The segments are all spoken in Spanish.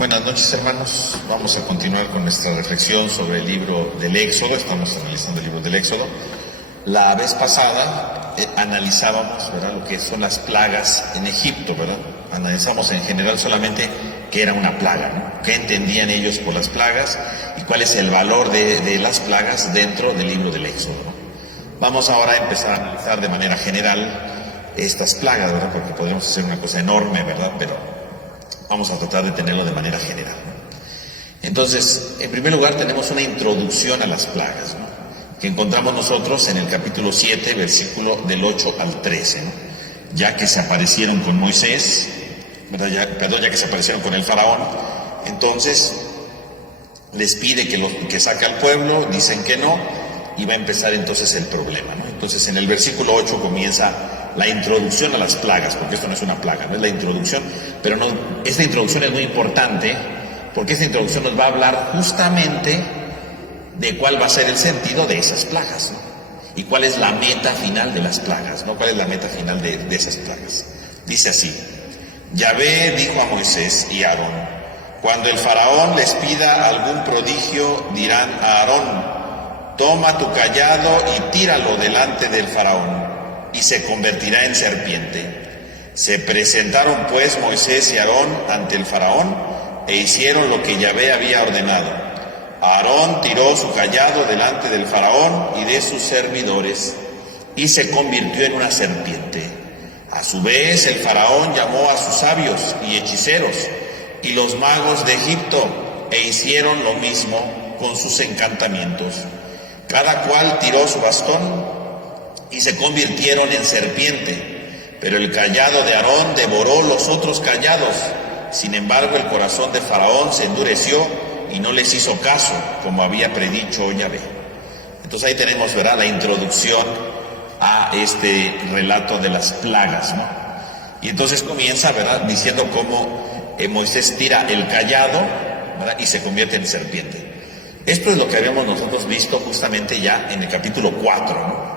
Buenas noches, hermanos. Vamos a continuar con nuestra reflexión sobre el libro del Éxodo. Estamos analizando el libro del Éxodo. La vez pasada analizábamos, ¿verdad?, lo que son las plagas en Egipto, ¿verdad? Analizamos en general solamente qué era una plaga, ¿no? Qué entendían ellos por las plagas y cuál es el valor de las plagas dentro del libro del Éxodo, ¿no? Vamos ahora a empezar a analizar de manera general estas plagas, ¿verdad? Porque podríamos hacer una cosa enorme, ¿verdad? Pero vamos a tratar de tenerlo de manera general, ¿no? Entonces, en primer lugar tenemos una introducción a las plagas, ¿no?, que encontramos nosotros en el capítulo 7, versículo del 8 al 13, ¿no? Ya que se aparecieron con Moisés, ¿verdad? Ya que se aparecieron con el faraón, entonces les pide que saque al pueblo, dicen que no, y va a empezar entonces el problema, ¿no? Entonces en el versículo 8 comienza la introducción a las plagas, porque esto no es una plaga, no es la introducción, pero no, esta introducción es muy importante, porque esta introducción nos va a hablar justamente de cuál va a ser el sentido de esas plagas, ¿no? Y cuál es la meta final de las plagas, ¿no? ¿Cuál es la meta final de esas plagas? Dice así: Yahvé dijo a Moisés y a Aarón: cuando el faraón les pida algún prodigio, dirán a Aarón: toma tu cayado y tíralo delante del faraón, y se convertirá en serpiente. Se presentaron pues Moisés y Aarón ante el faraón, e hicieron lo que Yahvé había ordenado. Aarón tiró su cayado delante del faraón y de sus servidores, y se convirtió en una serpiente. A su vez el faraón llamó a sus sabios y hechiceros y los magos de Egipto, e hicieron lo mismo con sus encantamientos. Cada cual tiró su bastón y se convirtieron en serpiente, pero el cayado de Aarón devoró los otros cayados. Sin embargo, el corazón de Faraón se endureció y no les hizo caso, como había predicho Yahvé. Entonces ahí tenemos, ¿verdad?, la introducción a este relato de las plagas, ¿no? Y entonces comienza, ¿verdad?, diciendo cómo Moisés tira el cayado, ¿verdad?, y se convierte en serpiente. Esto es lo que habíamos nosotros visto justamente ya en el capítulo 4, ¿no?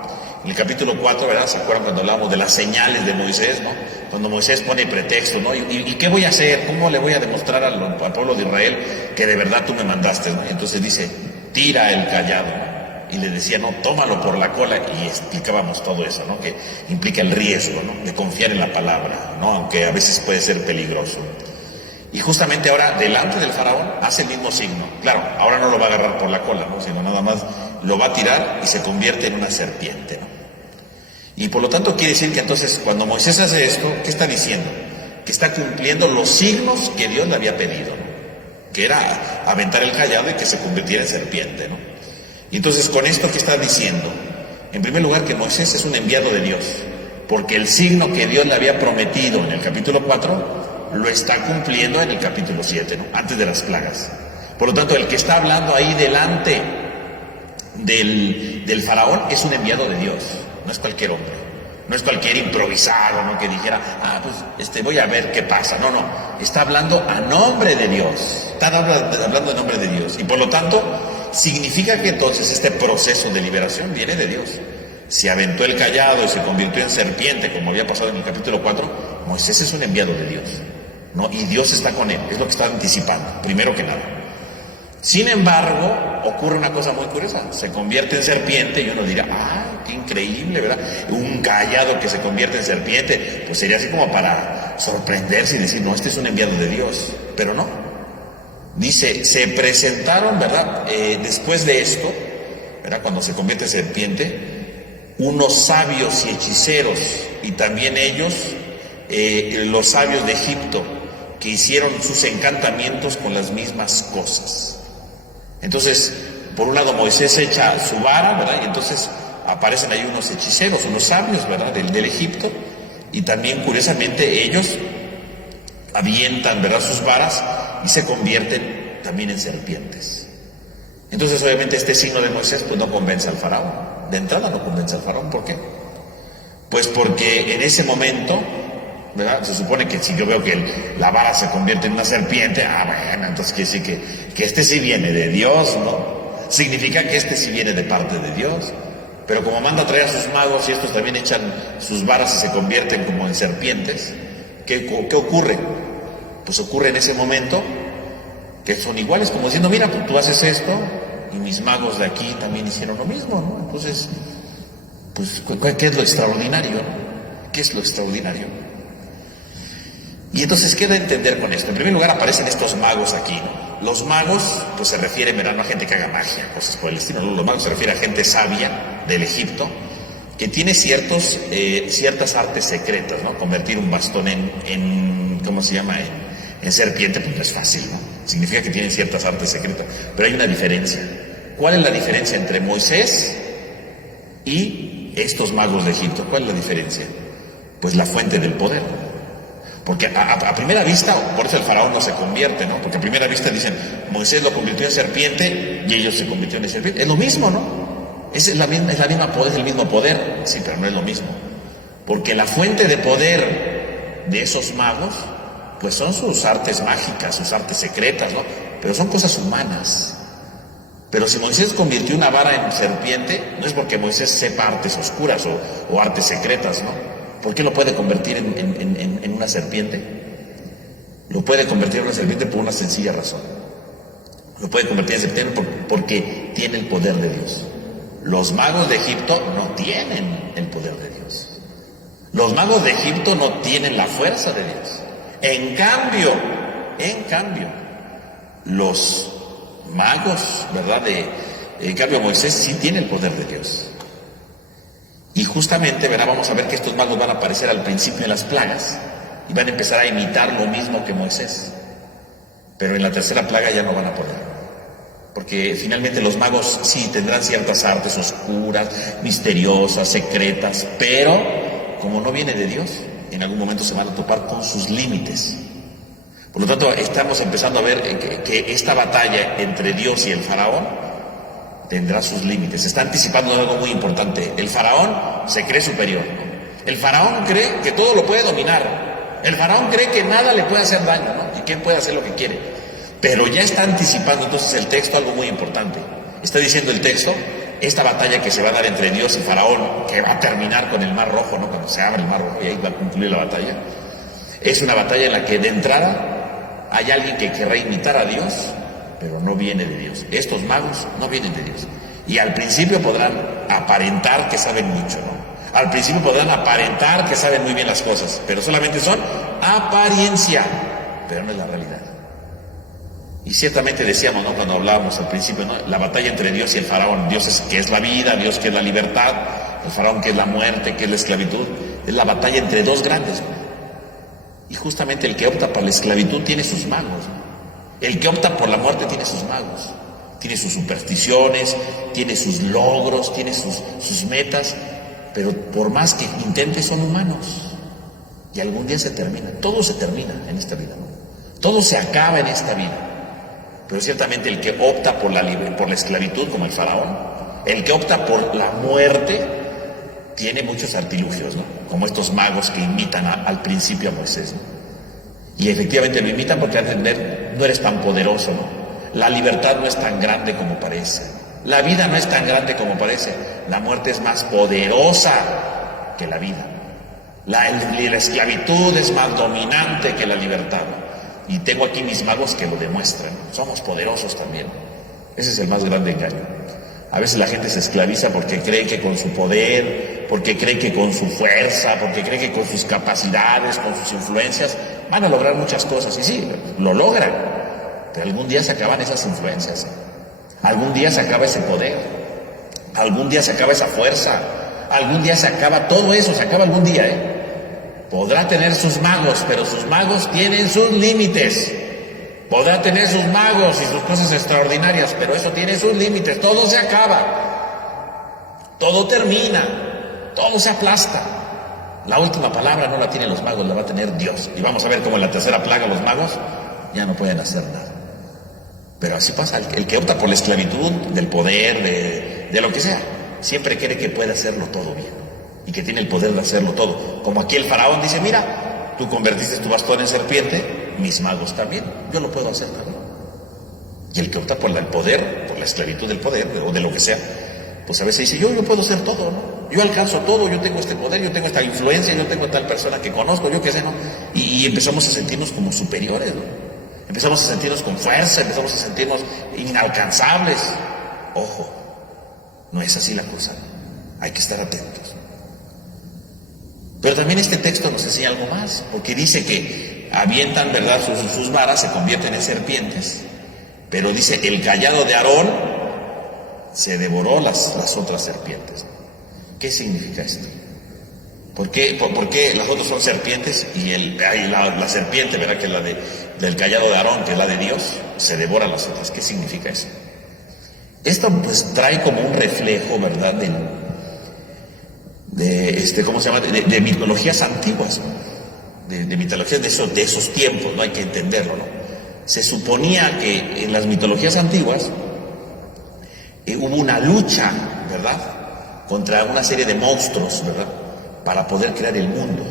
En el capítulo 4, ¿verdad?, ¿se acuerdan cuando hablamos de las señales de Moisés, ¿no? Cuando Moisés pone pretexto, ¿no? ¿Y qué voy a hacer? ¿Cómo le voy a demostrar al pueblo de Israel que de verdad tú me mandaste, ¿no? Entonces dice: tira el cayado. Y le decía: no, tómalo por la cola. Y explicábamos todo eso, ¿no? Que implica el riesgo, ¿no?, de confiar en la palabra, ¿no?, aunque a veces puede ser peligroso. Y justamente ahora, delante del faraón, hace el mismo signo. Claro, ahora no lo va a agarrar por la cola, ¿no?, sino nada más lo va a tirar y se convierte en una serpiente, ¿no? Y por lo tanto quiere decir que entonces cuando Moisés hace esto, ¿qué está diciendo? Que está cumpliendo los signos que Dios le había pedido, ¿no?, que era aventar el cayado y que se convirtiera en serpiente, ¿no? Y entonces con esto, ¿qué está diciendo? En primer lugar, que Moisés es un enviado de Dios, porque el signo que Dios le había prometido en el capítulo 4 lo está cumpliendo en el capítulo 7, ¿no?, antes de las plagas. Por lo tanto, el que está hablando ahí delante del faraón es un enviado de Dios, no es cualquier hombre, no es cualquier improvisado, ¿no?, que dijera: pues voy a ver qué pasa. No, está hablando a nombre de Dios, está hablando en nombre de Dios, y por lo tanto significa que entonces este proceso de liberación viene de Dios. Se aventó el cayado y se convirtió en serpiente, como había pasado en el capítulo 4, Moisés es un enviado de Dios, ¿no?, y Dios está con él, es lo que está anticipando, primero que nada. Sin embargo, ocurre una cosa muy curiosa: se convierte en serpiente y uno dirá: qué increíble, ¿verdad? Un cayado que se convierte en serpiente, pues sería así como para sorprenderse y decir: no, este es un enviado de Dios. Pero no. Dice: se presentaron, ¿verdad?, después de esto, ¿verdad?, cuando se convierte en serpiente, unos sabios y hechiceros, y también ellos, los sabios de Egipto, que hicieron sus encantamientos con las mismas cosas. Entonces, por un lado Moisés echa su vara, ¿verdad?, y entonces aparecen ahí unos hechiceros, unos sabios, ¿verdad?, del Egipto, y también curiosamente ellos avientan, ¿verdad?, sus varas y se convierten también en serpientes. Entonces, obviamente, este signo de Moisés pues no convence al faraón. De entrada no convence al faraón. ¿Por qué? Pues porque en ese momento, ¿verdad?, se supone que si yo veo que la vara se convierte en una serpiente, bueno, entonces quiere decir que este sí viene de Dios, ¿no? Significa que este sí viene de parte de Dios. Pero como manda a traer a sus magos y estos también echan sus varas y se convierten como en serpientes, ¿qué ocurre? Pues ocurre en ese momento que son iguales, como diciendo, mira, pues tú haces esto y mis magos de aquí también hicieron lo mismo, ¿no? Entonces, pues, ¿qué es lo extraordinario? ¿Qué es lo extraordinario? Y entonces, ¿qué da a entender con esto? En primer lugar, aparecen estos magos aquí, ¿no? Los magos, pues se refieren, ¿verdad? No a gente que haga magia, cosas por el estilo, ¿no? Los magos se refieren a gente sabia del Egipto, que tiene ciertas artes secretas, ¿no? Convertir un bastón en ¿cómo se llama? En serpiente, pues no es fácil, ¿no? Significa que tienen ciertas artes secretas, pero hay una diferencia. ¿Cuál es la diferencia entre Moisés y estos magos de Egipto? ¿Cuál es la diferencia? Pues la fuente del poder. Porque a primera vista, por eso el faraón no se convierte, ¿no? Porque a primera vista dicen, Moisés lo convirtió en serpiente y ellos se convirtieron en serpiente. Es lo mismo, ¿no? Es el mismo poder, sí, pero no es lo mismo. Porque la fuente de poder de esos magos, pues son sus artes mágicas, sus artes secretas, ¿no? Pero son cosas humanas. Pero si Moisés convirtió una vara en serpiente, no es porque Moisés sepa artes oscuras o artes secretas, ¿no? ¿Por qué lo puede convertir en una serpiente? Lo puede convertir en una serpiente por una sencilla razón. Lo puede convertir en serpiente porque tiene el poder de Dios. Los magos de Egipto no tienen el poder de Dios. Los magos de Egipto no tienen la fuerza de Dios. En cambio, los magos, ¿verdad? En cambio, Moisés sí tiene el poder de Dios. Y justamente, ¿verdad? Vamos a ver que estos magos van a aparecer al principio en las plagas y van a empezar a imitar lo mismo que Moisés. Pero en la tercera plaga ya no van a poder. Porque finalmente los magos sí tendrán ciertas artes oscuras, misteriosas, secretas, pero como no viene de Dios, en algún momento se van a topar con sus límites. Por lo tanto, estamos empezando a ver que esta batalla entre Dios y el faraón tendrá sus límites. Se está anticipando algo muy importante. El faraón se cree superior, ¿no? El faraón cree que todo lo puede dominar. El faraón cree que nada le puede hacer daño, ¿no? Y que él puede hacer lo que quiere. Pero ya está anticipando entonces el texto algo muy importante. Está diciendo el texto, esta batalla que se va a dar entre Dios y faraón, que va a terminar con el Mar Rojo, ¿no? Cuando se abre el Mar Rojo y ahí va a concluir la batalla. Es una batalla en la que de entrada hay alguien que querrá imitar a Dios, pero no viene de Dios. Estos magos no vienen de Dios. Y al principio podrán aparentar que saben mucho, ¿no? Al principio podrán aparentar que saben muy bien las cosas, pero solamente son apariencia, pero no es la realidad. Y ciertamente decíamos, ¿no? Cuando hablábamos al principio, ¿no? La batalla entre Dios y el faraón. Dios es que es la vida, Dios que es la libertad, el faraón que es la muerte, que es la esclavitud. Es la batalla entre dos grandes, ¿no? Y justamente el que opta por la esclavitud tiene sus magos, ¿no? El que opta por la muerte tiene sus magos, tiene sus supersticiones, tiene sus logros, tiene sus metas, pero por más que intente son humanos. Y algún día se termina, todo se termina en esta vida, ¿no? Todo se acaba en esta vida. Pero ciertamente el que opta por la esclavitud, como el faraón, el que opta por la muerte, tiene muchos artilugios, ¿no? Como estos magos que imitan al principio a Moisés, ¿no? Y efectivamente lo imitan porque al entender, no eres tan poderoso, ¿no? La libertad no es tan grande como parece. La vida no es tan grande como parece. La muerte es más poderosa que la vida. La esclavitud es más dominante que la libertad. Y tengo aquí mis magos que lo demuestran. Somos poderosos también. Ese es el más grande engaño. A veces la gente se esclaviza porque cree que con su poder, porque cree que con su fuerza, porque cree que con sus capacidades, con sus influencias, van a lograr muchas cosas. Y sí, lo logran. Pero algún día se acaban esas influencias. Algún día se acaba ese poder. Algún día se acaba esa fuerza. Algún día se acaba todo eso. Se acaba algún día, ¿eh? Podrá tener sus magos, pero sus magos tienen sus límites. Podrá tener sus magos y sus cosas extraordinarias, pero eso tiene sus límites. Todo se acaba. Todo termina. Todo se aplasta. La última palabra no la tienen los magos, la va a tener Dios. Y vamos a ver cómo en la tercera plaga los magos ya no pueden hacer nada. Pero así pasa. El que opta por la esclavitud, del poder, de lo que sea, siempre cree que puede hacerlo todo bien. Y que tiene el poder de hacerlo todo. Como aquí el faraón dice, mira, tú convertiste tu bastón en serpiente, mis magos también, yo lo puedo hacer también. Y el que opta por el poder, por la esclavitud del poder, o de lo que sea, pues a veces dice, yo puedo hacer todo, ¿no? Yo alcanzo todo, yo tengo este poder, yo tengo esta influencia, yo tengo tal persona que conozco, yo qué sé, ¿no? Y empezamos a sentirnos como superiores, ¿no? Empezamos a sentirnos con fuerza, empezamos a sentirnos inalcanzables. Ojo, no es así la cosa. Hay que estar atentos. Pero también este texto nos enseña algo más, porque dice que avientan, ¿verdad?, sus varas, se convierten en serpientes, pero dice, el cayado de Aarón se devoró las otras serpientes. ¿Qué significa esto? ¿Por qué las otras son serpientes y la serpiente, ¿verdad?, que es la del cayado de Aarón, que es la de Dios, se devora las otras? ¿Qué significa eso? Esto pues trae como un reflejo, ¿verdad?, ¿cómo se llama?, de mitologías antiguas, ¿no? de mitologías de esos tiempos, no hay que entenderlo, ¿no? Se suponía que en las mitologías antiguas hubo una lucha, ¿verdad?, contra una serie de monstruos, ¿verdad?, para poder crear el mundo.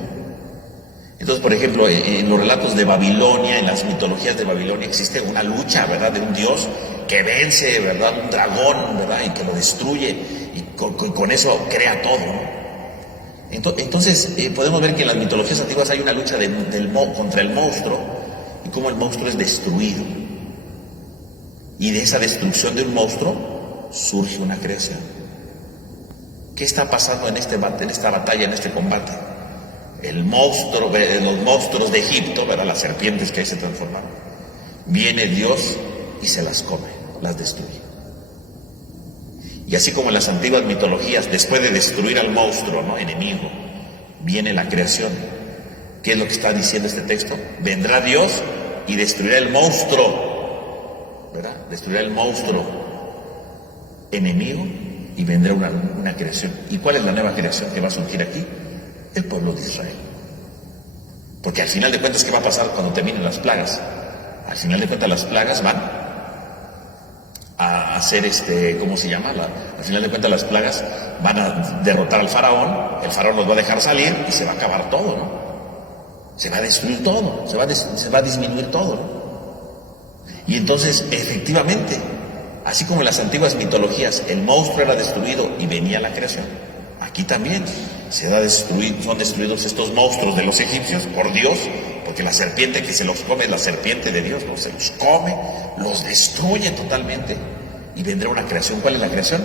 Entonces, por ejemplo, en los relatos de Babilonia, en las mitologías de Babilonia, existe una lucha, ¿verdad?, de un dios que vence, ¿verdad?, un dragón, ¿verdad?, y que lo destruye, y con eso crea todo, ¿no? Entonces, podemos ver que en las mitologías antiguas hay una lucha contra el monstruo, y cómo el monstruo es destruido. Y de esa destrucción de un monstruo surge una creación. ¿Qué está pasando en esta batalla, en este combate? Los monstruos de Egipto, ¿verdad?, las serpientes que ahí se transformaron. Viene Dios y se las come, las destruye. Y así como en las antiguas mitologías, después de destruir al monstruo, ¿no?, enemigo, viene la creación. ¿Qué es lo que está diciendo este texto? Vendrá Dios y destruirá el monstruo, ¿verdad? Destruirá el monstruo enemigo y vendrá una creación. ¿Y cuál es la nueva creación que va a surgir aquí? El pueblo de Israel. Porque al final de cuentas, ¿qué va a pasar cuando terminen las plagas? Al final de cuentas, las plagas van a hacer ¿cómo se llama? Al final de cuentas, las plagas van a derrotar al faraón, el faraón los va a dejar salir y se va a acabar todo, ¿no? Se va a destruir todo, se va a disminuir todo, ¿no? Y entonces, efectivamente, así como en las antiguas mitologías, el monstruo era destruido y venía la creación, aquí también son destruidos estos monstruos de los egipcios por Dios, porque la serpiente que se los come es la serpiente de Dios, ¿no? Se los come, los destruye totalmente y vendrá una creación. ¿Cuál es la creación?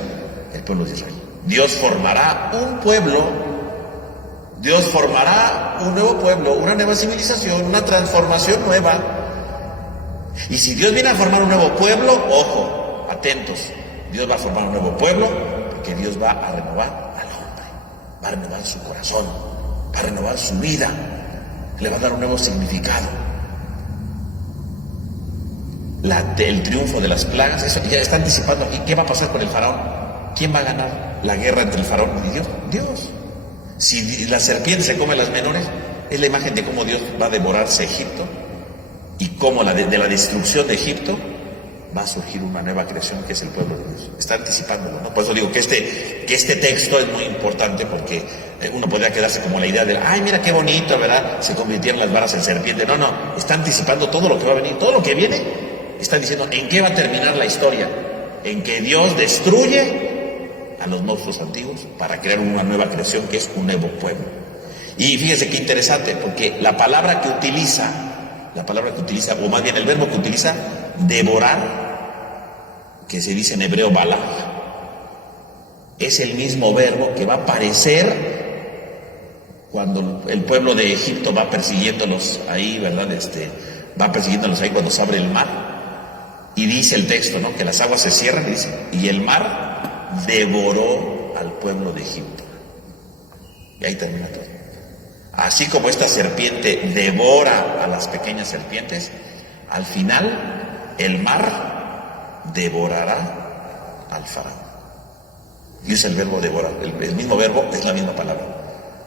El pueblo de Israel. Dios formará un pueblo, Dios formará un nuevo pueblo, una nueva civilización, una transformación nueva. Y si Dios viene a formar un nuevo pueblo, ojo, atentos, Dios va a formar un nuevo pueblo porque Dios va a renovar al hombre, va a renovar su corazón, va a renovar su vida, le va a dar un nuevo significado. El triunfo de las plagas, eso ya está anticipando aquí. ¿Qué va a pasar con el faraón? ¿Quién va a ganar la guerra entre el faraón y Dios? Dios. Si la serpiente se come las menores, es la imagen de cómo Dios va a devorarse a Egipto y cómo de la destrucción de Egipto va a surgir una nueva creación que es el pueblo de Dios. Está anticipándolo, ¿no? Por eso digo que este texto es muy importante, porque uno podría quedarse como la idea de, ay, mira qué bonito, ¿verdad?, se convirtieron las varas en serpiente. No, está anticipando todo lo que va a venir, todo lo que viene. Está diciendo en qué va a terminar la historia, en que Dios destruye a los monstruos antiguos para crear una nueva creación que es un nuevo pueblo. Y fíjense qué interesante, porque la palabra que utiliza, o más bien el verbo que utiliza, devorar, que se dice en hebreo balach, es el mismo verbo que va a aparecer cuando el pueblo de Egipto va persiguiéndolos ahí, ¿verdad? Va persiguiéndolos ahí cuando se abre el mar. Y dice el texto, ¿no?, que las aguas se cierran, dice, y el mar devoró al pueblo de Egipto. Y ahí termina todo. Así como esta serpiente devora a las pequeñas serpientes, al final el mar devorará al faraón. Y usa el verbo devorar, el mismo verbo, es la misma palabra.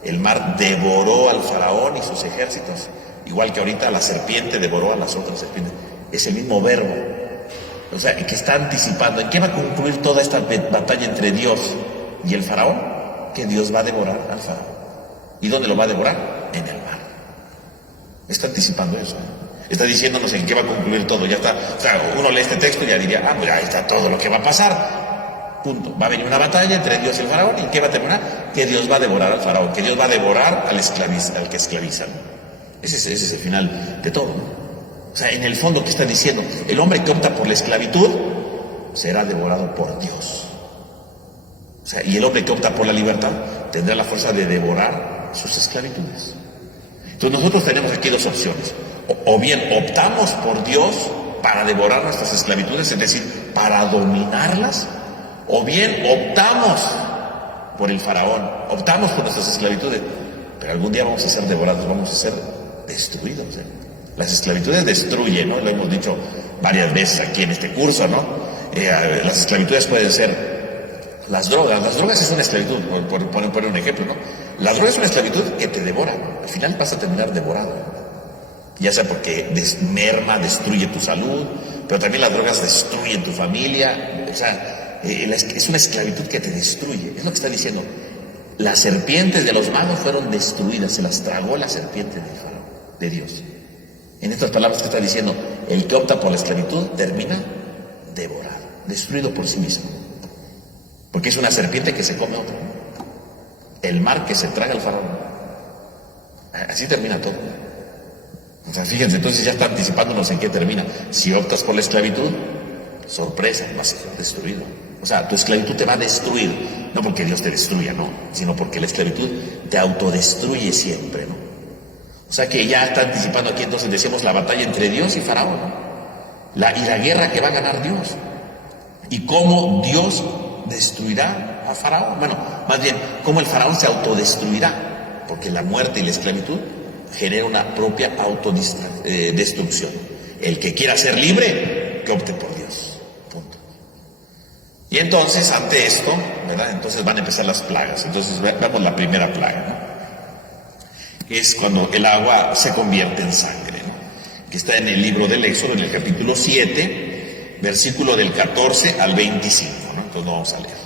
El mar devoró al faraón y sus ejércitos, igual que ahorita la serpiente devoró a las otras serpientes. Es el mismo verbo. O sea, que está anticipando. ¿En qué va a concluir toda esta batalla entre Dios y el faraón? Que Dios va a devorar al faraón. ¿Y dónde lo va a devorar? En el mar. Está anticipando eso. Está diciéndonos en qué va a concluir todo. Ya está. O sea, uno lee este texto y ya diría, pues ahí está todo lo que va a pasar. Punto. Va a venir una batalla entre Dios y el faraón. ¿Y qué va a terminar? Que Dios va a devorar al faraón. Que Dios va a devorar al que esclaviza. Ese es el final de todo, ¿no? O sea, en el fondo, ¿qué está diciendo? El hombre que opta por la esclavitud será devorado por Dios. O sea, y el hombre que opta por la libertad tendrá la fuerza de devorar sus esclavitudes. Entonces nosotros tenemos aquí dos opciones. O bien optamos por Dios para devorar nuestras esclavitudes, es decir, para dominarlas, o bien optamos por el faraón, optamos por nuestras esclavitudes, pero algún día vamos a ser devorados, vamos a ser destruidos, ¿eh? Las esclavitudes destruyen, ¿no? Lo hemos dicho varias veces aquí en este curso, ¿no? Las esclavitudes pueden ser las drogas es una esclavitud, por poner un ejemplo, ¿no? La droga es una esclavitud que te devora, ¿no? Al final vas a terminar devorado, ¿no? Ya sea porque merma, destruye tu salud, pero también las drogas destruyen tu familia, o sea, es una esclavitud que te destruye, es lo que está diciendo. Las serpientes de los magos fueron destruidas, se las tragó la serpiente del faraón, de Dios. En estas palabras que está diciendo, el que opta por la esclavitud termina devorado, destruido por sí mismo, porque es una serpiente que se come a otro, ¿no? El mar que se traga al faraón. Así termina todo. O sea, fíjense, entonces ya está anticipándonos en qué termina. Si optas por la esclavitud, sorpresa, vas a ser destruido. O sea, tu esclavitud te va a destruir, no porque Dios te destruya, no, sino porque la esclavitud te autodestruye siempre, ¿no? O sea que ya está anticipando aquí, entonces decimos la batalla entre Dios y Faraón, ¿no? Y la guerra que va a ganar Dios. Y cómo Dios destruirá a Faraón. Bueno, más bien, cómo el Faraón se autodestruirá, porque la muerte y la esclavitud genera una propia autodestrucción. El que quiera ser libre, que opte por Dios. Punto. Y entonces, ante esto, ¿verdad? Entonces van a empezar las plagas. Entonces vemos la primera plaga, ¿no? Es cuando el agua se convierte en sangre, ¿no? Que está en el libro del Éxodo, en el capítulo 7, versículo del 14 al 25, ¿no? Entonces lo vamos a leer.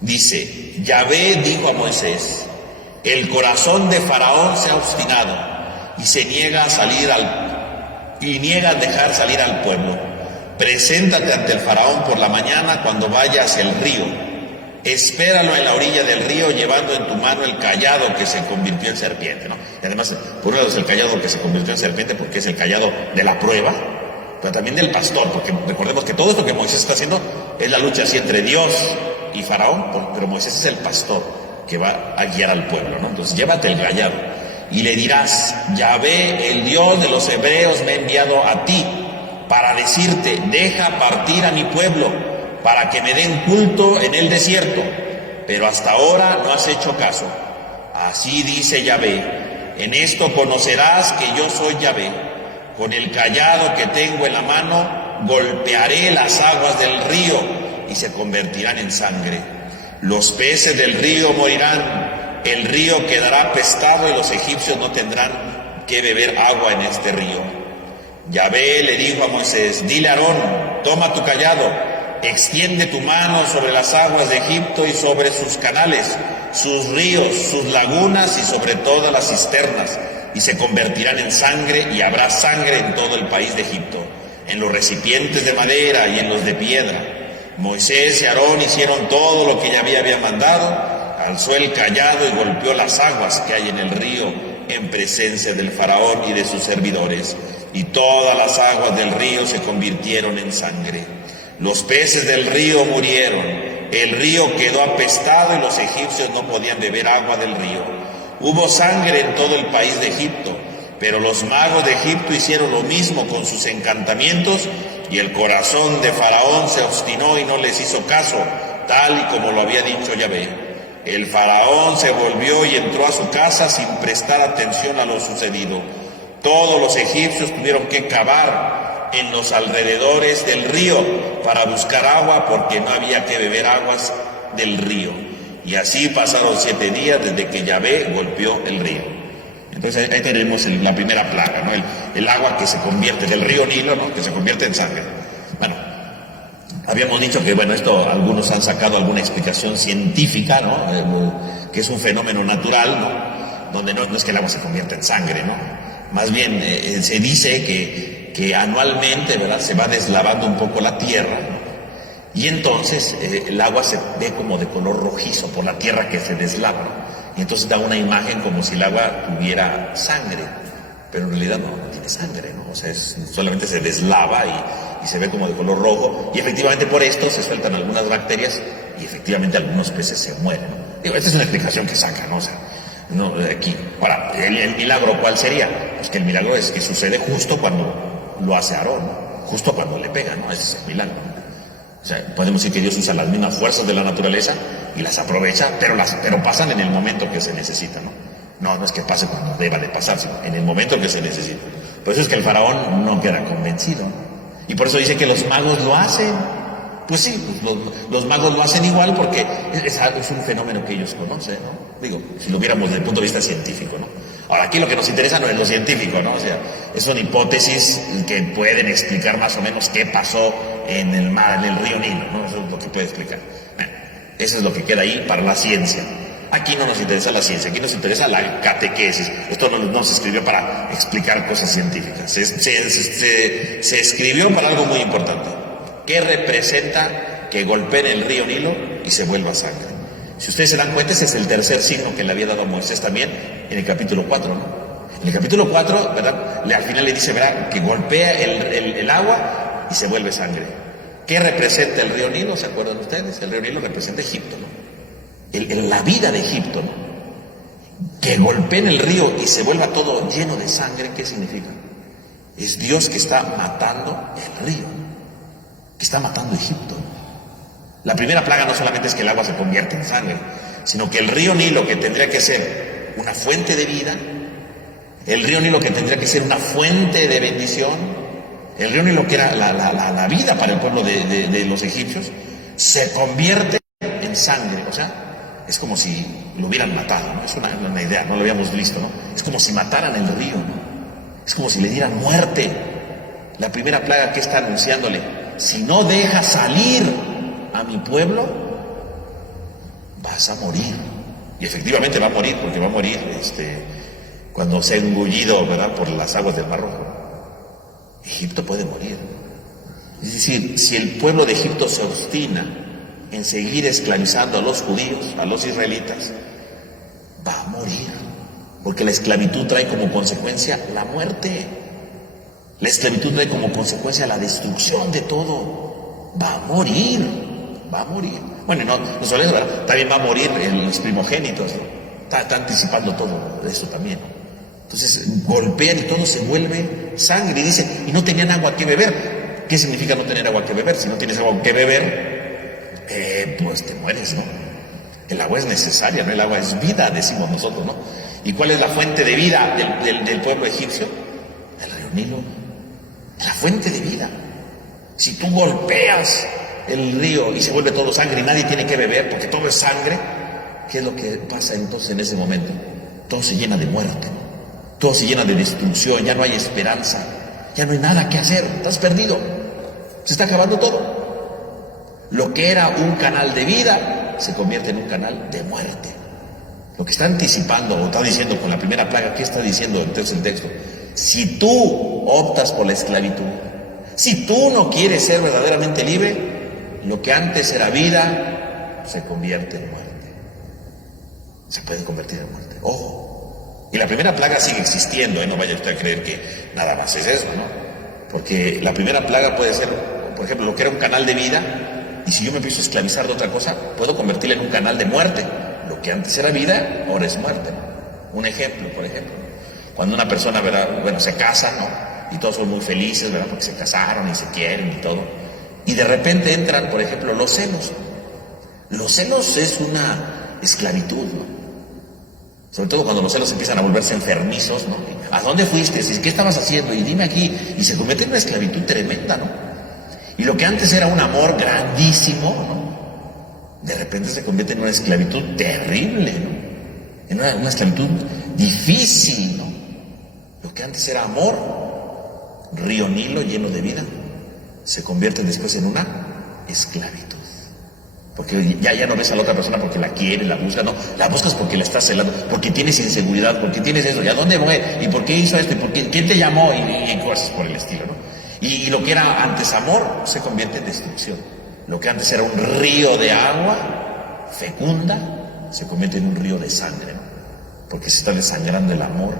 Dice, Yahvé dijo a Moisés, el corazón de Faraón se ha obstinado y se niega a dejar salir al pueblo. Preséntate ante el Faraón por la mañana cuando vaya hacia el río. Espéralo en la orilla del río llevando en tu mano el callado que se convirtió en serpiente, ¿no? Y además, por un lado es el callado que se convirtió en serpiente porque es el callado de la prueba, pero también del pastor, porque recordemos que todo esto que Moisés está haciendo es la lucha así entre Dios y Faraón, pero Moisés es el pastor que va a guiar al pueblo, ¿no? Entonces llévate el callado y le dirás, Yahvé, el Dios de los hebreos, me ha enviado a ti para decirte, deja partir a mi pueblo para que me den culto en el desierto, pero hasta ahora no has hecho caso. Así dice Yahvé, en esto conocerás que yo soy Yahvé, con el callado que tengo en la mano golpearé las aguas del río y se convertirán en sangre. Los peces del río morirán, el río quedará apestado y los egipcios no tendrán que beber agua en este río. Yahvé le dijo a Moisés, dile a Aarón, toma tu callado, extiende tu mano sobre las aguas de Egipto y sobre sus canales, sus ríos, sus lagunas y sobre todas las cisternas, y se convertirán en sangre y habrá sangre en todo el país de Egipto, en los recipientes de madera y en los de piedra. Moisés y Aarón hicieron todo lo que Yahvé había mandado, alzó el callado y golpeó las aguas que hay en el río en presencia del faraón y de sus servidores, y todas las aguas del río se convirtieron en sangre. Los peces del río murieron, el río quedó apestado y los egipcios no podían beber agua del río. Hubo sangre en todo el país de Egipto, pero los magos de Egipto hicieron lo mismo con sus encantamientos y el corazón de Faraón se obstinó y no les hizo caso, tal y como lo había dicho Yahvé. El Faraón se volvió y entró a su casa sin prestar atención a lo sucedido. Todos los egipcios tuvieron que cavar en los alrededores del río para buscar agua porque no había que beber aguas del río. Y así pasaron 7 días desde que Yahvé golpeó el río. Entonces ahí tenemos la primera plaga, ¿no? El agua que se convierte del río Nilo, ¿no? Que se convierte en sangre. Bueno, habíamos dicho que, bueno, esto algunos han sacado alguna explicación científica, ¿no? Que es un fenómeno natural, ¿no? Donde no es que el agua se convierta en sangre, ¿no? Más bien se dice que anualmente, ¿verdad?, se va deslavando un poco la tierra, ¿no? Y entonces el agua se ve como de color rojizo por la tierra que se deslava, ¿no? Y entonces da una imagen como si el agua tuviera sangre. pero en realidad no tiene sangre, ¿no? O sea, solamente se deslava y se ve como de color rojo, y efectivamente por esto se sueltan algunas bacterias y efectivamente algunos peces se mueren, ¿no? Digo, esta es una explicación que saca, ¿no? O sea, no, aquí. Ahora, el milagro, ¿cuál sería? Pues que el milagro es que sucede justo cuando lo hace Aarón, ¿no? Justo cuando le pega, ¿no? Ese es el milagro, ¿no? O sea, podemos decir que Dios usa las mismas fuerzas de la naturaleza y las aprovecha, pero pasan en el momento que se necesita, ¿no? No es que pase cuando deba de pasar, sino en el momento que se necesita. Por eso es que el faraón no queda convencido, ¿no? Y por eso dice que los magos lo hacen. Pues sí, los magos lo hacen igual porque es un fenómeno que ellos conocen, ¿no? Digo, si lo viéramos desde el punto de vista científico, ¿no? Ahora, aquí lo que nos interesa no es lo científico, ¿no? O sea, son hipótesis que pueden explicar más o menos qué pasó en el mar, en el río Nilo, ¿no? Eso es lo que puede explicar. Bueno, eso es lo que queda ahí para la ciencia. Aquí no nos interesa la ciencia, aquí nos interesa la catequesis. Esto no se escribió para explicar cosas científicas, se escribió para algo muy importante. ¿Qué representa que golpeen el río Nilo y se vuelva sangre? Si ustedes se dan cuenta, ese es el tercer signo que le había dado a Moisés también en el capítulo 4, ¿no? En el capítulo 4, ¿verdad? Al final le dice, ¿verdad?, que golpea el agua y se vuelve sangre. ¿Qué representa el río Nilo? ¿Se acuerdan ustedes? El río Nilo representa Egipto, ¿no? La vida de Egipto, ¿no? Que golpeen el río y se vuelva todo lleno de sangre, ¿qué significa? Es Dios que está matando el río, que está matando Egipto. La primera plaga no solamente es que el agua se convierte en sangre, sino que el río Nilo, que tendría que ser una fuente de vida, el río Nilo que tendría que ser una fuente de bendición, el río Nilo que era la vida para el pueblo de los egipcios, se convierte en sangre. O sea, es como si lo hubieran matado, ¿no? Es una idea, no lo habíamos visto, ¿no? Es como si mataran el río, ¿no? Es como si le dieran muerte. La primera plaga que está anunciándole: si no dejas salir a mi pueblo, vas a morir. Y efectivamente va a morir, porque va a morir cuando sea engullido, ¿verdad?, por las aguas del Mar Rojo. Egipto puede morir. Es decir, si el pueblo de Egipto se obstina en seguir esclavizando a los judíos, a los israelitas, va a morir, porque la esclavitud trae como consecuencia la muerte. La esclavitud trae como consecuencia la destrucción de todo. Va a morir, va a morir. Bueno, no solo eso, ¿verdad? También va a morir los primogénitos, ¿no? Está anticipando todo eso también, ¿no? Entonces golpean y todo se vuelve sangre. Y dice, y no tenían agua que beber. ¿Qué significa no tener agua que beber? Si no tienes agua que beber, pues te mueres, ¿no? El agua es necesaria, ¿no? El agua es vida, decimos nosotros, ¿no? ¿Y cuál es la fuente de vida del pueblo egipcio? El río Nilo. La fuente de vida. Si tú golpeas el río y se vuelve todo sangre y nadie tiene que beber porque todo es sangre, ¿qué es lo que pasa entonces en ese momento? Todo se llena de muerte, ¿no? Todo se llena de destrucción, ya no hay esperanza, ya no hay nada que hacer, estás perdido, se está acabando todo. Lo que era un canal de vida se convierte en un canal de muerte. Lo que está anticipando o está diciendo con la primera plaga, ¿qué está diciendo entonces el texto? Si tú optas por la esclavitud, si tú no quieres ser verdaderamente libre, lo que antes era vida se convierte en muerte. Se puede convertir en muerte. Ojo. Y la primera plaga sigue existiendo, ¿eh? No vaya usted a creer que nada más es eso, ¿no? Porque la primera plaga puede ser, por ejemplo, lo que era un canal de vida, y si yo me empiezo a esclavizar de otra cosa, puedo convertirla en un canal de muerte. Lo que antes era vida, ahora es muerte, ¿no? Un ejemplo, por ejemplo. Cuando una persona, ¿verdad?, bueno, se casa, ¿no? Y todos son muy felices, ¿verdad?, porque se casaron y se quieren y todo. Y de repente entran, por ejemplo, los celos. Los celos es una esclavitud, ¿no? Sobre todo cuando los celos empiezan a volverse enfermizos, ¿no? ¿A dónde fuiste? ¿Qué estabas haciendo? Y dime aquí. Y se convierte en una esclavitud tremenda, ¿no? Y lo que antes era un amor grandísimo, ¿no?, de repente se convierte en una esclavitud terrible, ¿no? En una esclavitud difícil, ¿no? Lo que antes era amor, río Nilo lleno de vida, se convierte después en una esclavitud. Porque ya no ves a la otra persona porque la quieres, la buscas, no, la buscas porque la estás celando, porque tienes inseguridad, porque tienes eso, ¿y a dónde voy? ¿Y por qué hizo esto? ¿Y por qué? ¿Quién te llamó? Y cosas por el estilo, ¿no? Y lo que era antes amor se convierte en destrucción. Lo que antes era un río de agua fecunda se convierte en un río de sangre, ¿no? Porque se está desangrando el amor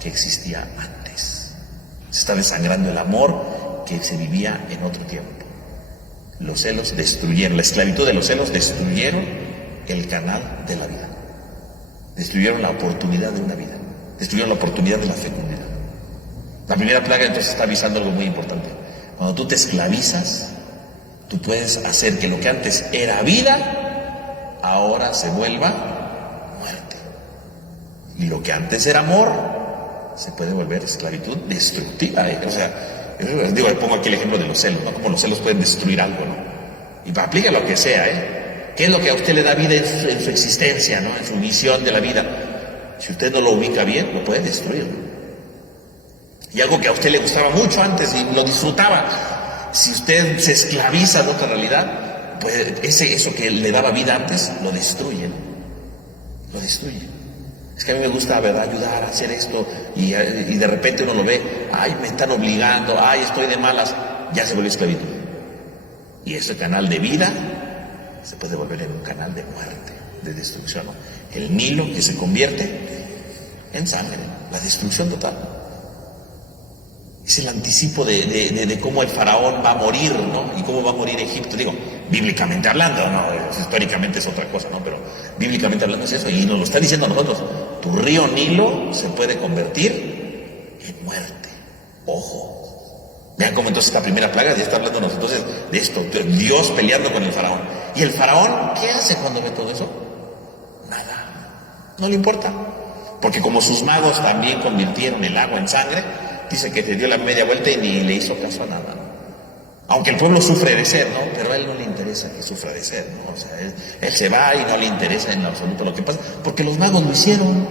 que existía antes. Se está desangrando el amor que se vivía en otro tiempo. Los celos destruyeron, la esclavitud de los celos destruyeron el canal de la vida. Destruyeron la oportunidad de una vida. Destruyeron la oportunidad de la fecundidad. La primera plaga entonces está avisando algo muy importante. Cuando tú te esclavizas, tú puedes hacer que lo que antes era vida, ahora se vuelva muerte. Y lo que antes era amor, se puede volver esclavitud destructiva. O sea, digo, pongo aquí el ejemplo de los celos, ¿no? Como los celos pueden destruir algo, ¿no? Y aplica lo que sea, ¿Qué es lo que a usted le da vida en su existencia, ¿no? En su visión de la vida. Si usted no lo ubica bien, lo puede destruir, ¿no? Y algo que a usted le gustaba mucho antes y lo disfrutaba, si usted se esclaviza de otra realidad, pues eso que le daba vida antes, lo destruye, ¿no? Lo destruye. Es que a mí me gusta, ¿verdad?, ayudar a hacer esto y de repente uno lo ve, ay, me están obligando, ay, estoy de malas, ya se vuelve esclavitud. Y ese canal de vida se puede volver en un canal de muerte, de destrucción, ¿no? El Nilo que se convierte en sangre, la destrucción total. Es el anticipo de cómo el faraón va a morir, ¿no? Y cómo va a morir Egipto. Digo, bíblicamente hablando, ¿no? Históricamente es otra cosa, ¿no? Pero bíblicamente hablando es eso. Y nos lo está diciendo a nosotros. Tu río Nilo se puede convertir en muerte. Ojo. Vean cómo entonces esta primera plaga ya está hablándonos entonces de esto. Dios peleando con el faraón. ¿Y el faraón qué hace cuando ve todo eso? Nada. No le importa. Porque como sus magos también convirtieron el agua en sangre, dice que te dio la media vuelta y ni le hizo caso a nada, ¿no? Aunque el pueblo sufre de sed, ¿no? Pero a él no le interesa que sufra de sed, ¿no? O sea, él se va y no le interesa en absoluto lo que pasa, porque los magos lo hicieron.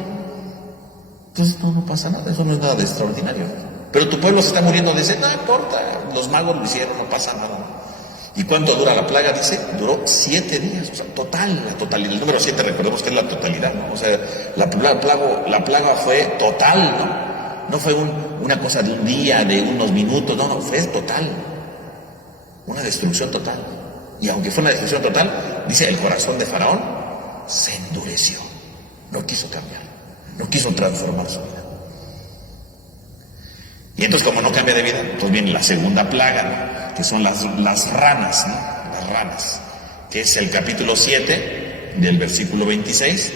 Entonces no pasa nada, eso no es nada de extraordinario. Pero tu pueblo se está muriendo de sed, no importa, los magos lo hicieron, no pasa nada, ¿no? ¿Y cuánto dura la plaga? Dice, duró 7 días, o sea, la totalidad. El número 7, recordemos que es la totalidad, ¿no? O sea, la plaga fue total, ¿no? No fue una cosa de un día, de unos minutos, no, fue total. Una destrucción total. Y aunque fue una destrucción total, dice, el corazón de Faraón se endureció. No quiso cambiar, no quiso transformar su vida. Y entonces, como no cambia de vida, entonces viene la segunda plaga, ¿no? Que son las ranas, ¿no? Las ranas, que es el capítulo 7 del versículo 26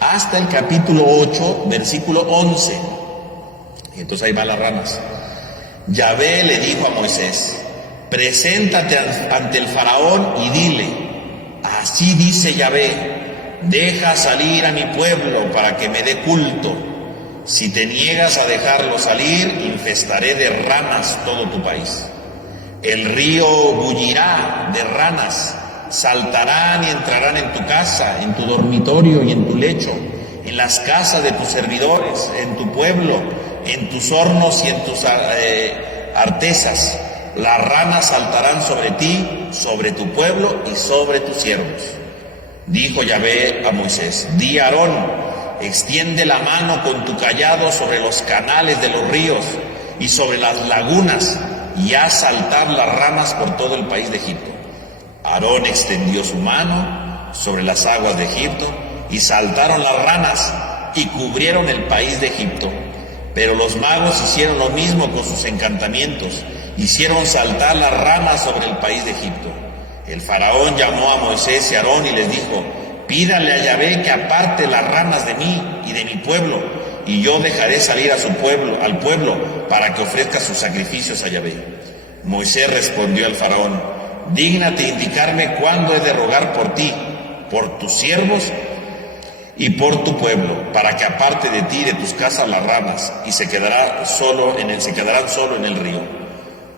hasta el capítulo 8, versículo 11. Y entonces ahí van las ranas. Yahvé le dijo a Moisés, preséntate ante el faraón y dile, así dice Yahvé, deja salir a mi pueblo para que me dé culto. Si te niegas a dejarlo salir, infestaré de ranas todo tu país. El río bullirá de ranas, saltarán y entrarán en tu casa, en tu dormitorio y en tu lecho, en las casas de tus servidores, en tu pueblo, en tus hornos y en tus artesas. Las ranas saltarán sobre ti, sobre tu pueblo y sobre tus siervos. Dijo Yahvé a Moisés, di a Aarón, extiende la mano con tu cayado sobre los canales de los ríos y sobre las lagunas y haz saltar las ranas por todo el país de Egipto. Aarón extendió su mano sobre las aguas de Egipto y saltaron las ranas y cubrieron el país de Egipto. Pero los magos hicieron lo mismo con sus encantamientos, hicieron saltar las ranas sobre el país de Egipto. El faraón llamó a Moisés y a Aarón y les dijo, pídale a Yahvé que aparte las ranas de mí y de mi pueblo, y yo dejaré salir a su pueblo, al pueblo, para que ofrezca sus sacrificios a Yahvé. Moisés respondió al faraón, dígnate indicarme cuándo he de rogar por ti, por tus siervos y por tu pueblo, para que aparte de ti y de tus casas las ranas, y se quedarán solo en el río.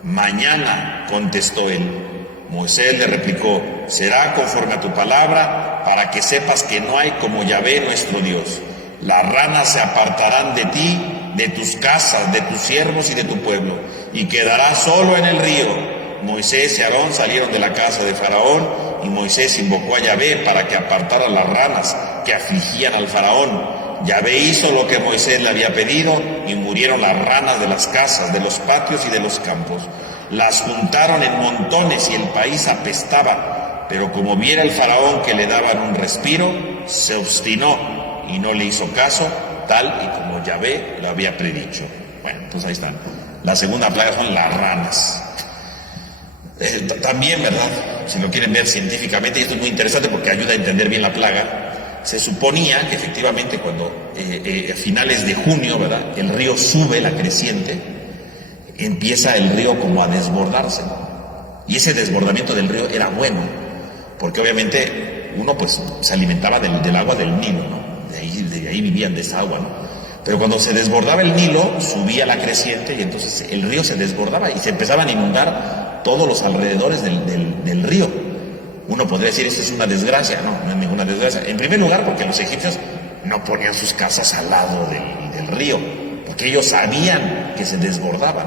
Mañana, contestó él. Moisés le replicó, será conforme a tu palabra, para que sepas que no hay como Yahvé nuestro Dios. Las ranas se apartarán de ti, de tus casas, de tus siervos y de tu pueblo, y quedarás solo en el río. Moisés y Aarón salieron de la casa de Faraón, y Moisés invocó a Yahvé para que apartara las ranas que afligían al Faraón. Yahvé hizo lo que Moisés le había pedido, y murieron las ranas de las casas, de los patios y de los campos. Las juntaron en montones y el país apestaba, pero como viera el Faraón que le daban un respiro, se obstinó y no le hizo caso, tal y como Yahvé lo había predicho. Bueno, pues ahí están. La segunda plaga son las ranas. También, ¿verdad? Si lo quieren ver científicamente, y esto es muy interesante porque ayuda a entender bien la plaga, se suponía que efectivamente cuando a finales de junio, ¿verdad?, el río sube la creciente, empieza el río como a desbordarse, ¿no? Y ese desbordamiento del río era bueno, porque obviamente uno pues se alimentaba del agua del Nilo, ¿no? De ahí vivían de esa agua, ¿no? Pero cuando se desbordaba el Nilo, subía la creciente y entonces el río se desbordaba y se empezaban a inundar todos los alrededores del río. Uno podría decir, esto es una desgracia. No es ninguna desgracia. En primer lugar, porque los egipcios no ponían sus casas al lado del río, porque ellos sabían que se desbordaban.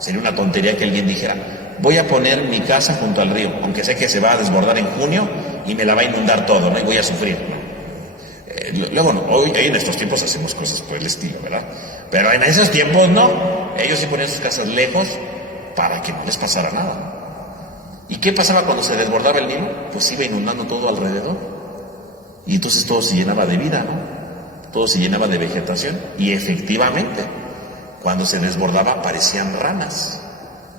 Sería una tontería que alguien dijera, voy a poner mi casa junto al río, aunque sé que se va a desbordar en junio y me la va a inundar todo, ¿no? Y voy a sufrir, ¿no? Luego no, hoy en estos tiempos hacemos cosas por el estilo, ¿verdad? Pero en esos tiempos no, ellos sí ponían sus casas lejos para que no les pasara nada. ¿Y qué pasaba cuando se desbordaba el Nilo? Pues iba inundando todo alrededor. Y entonces todo se llenaba de vida, ¿no? Todo se llenaba de vegetación. Y efectivamente, cuando se desbordaba aparecían ranas.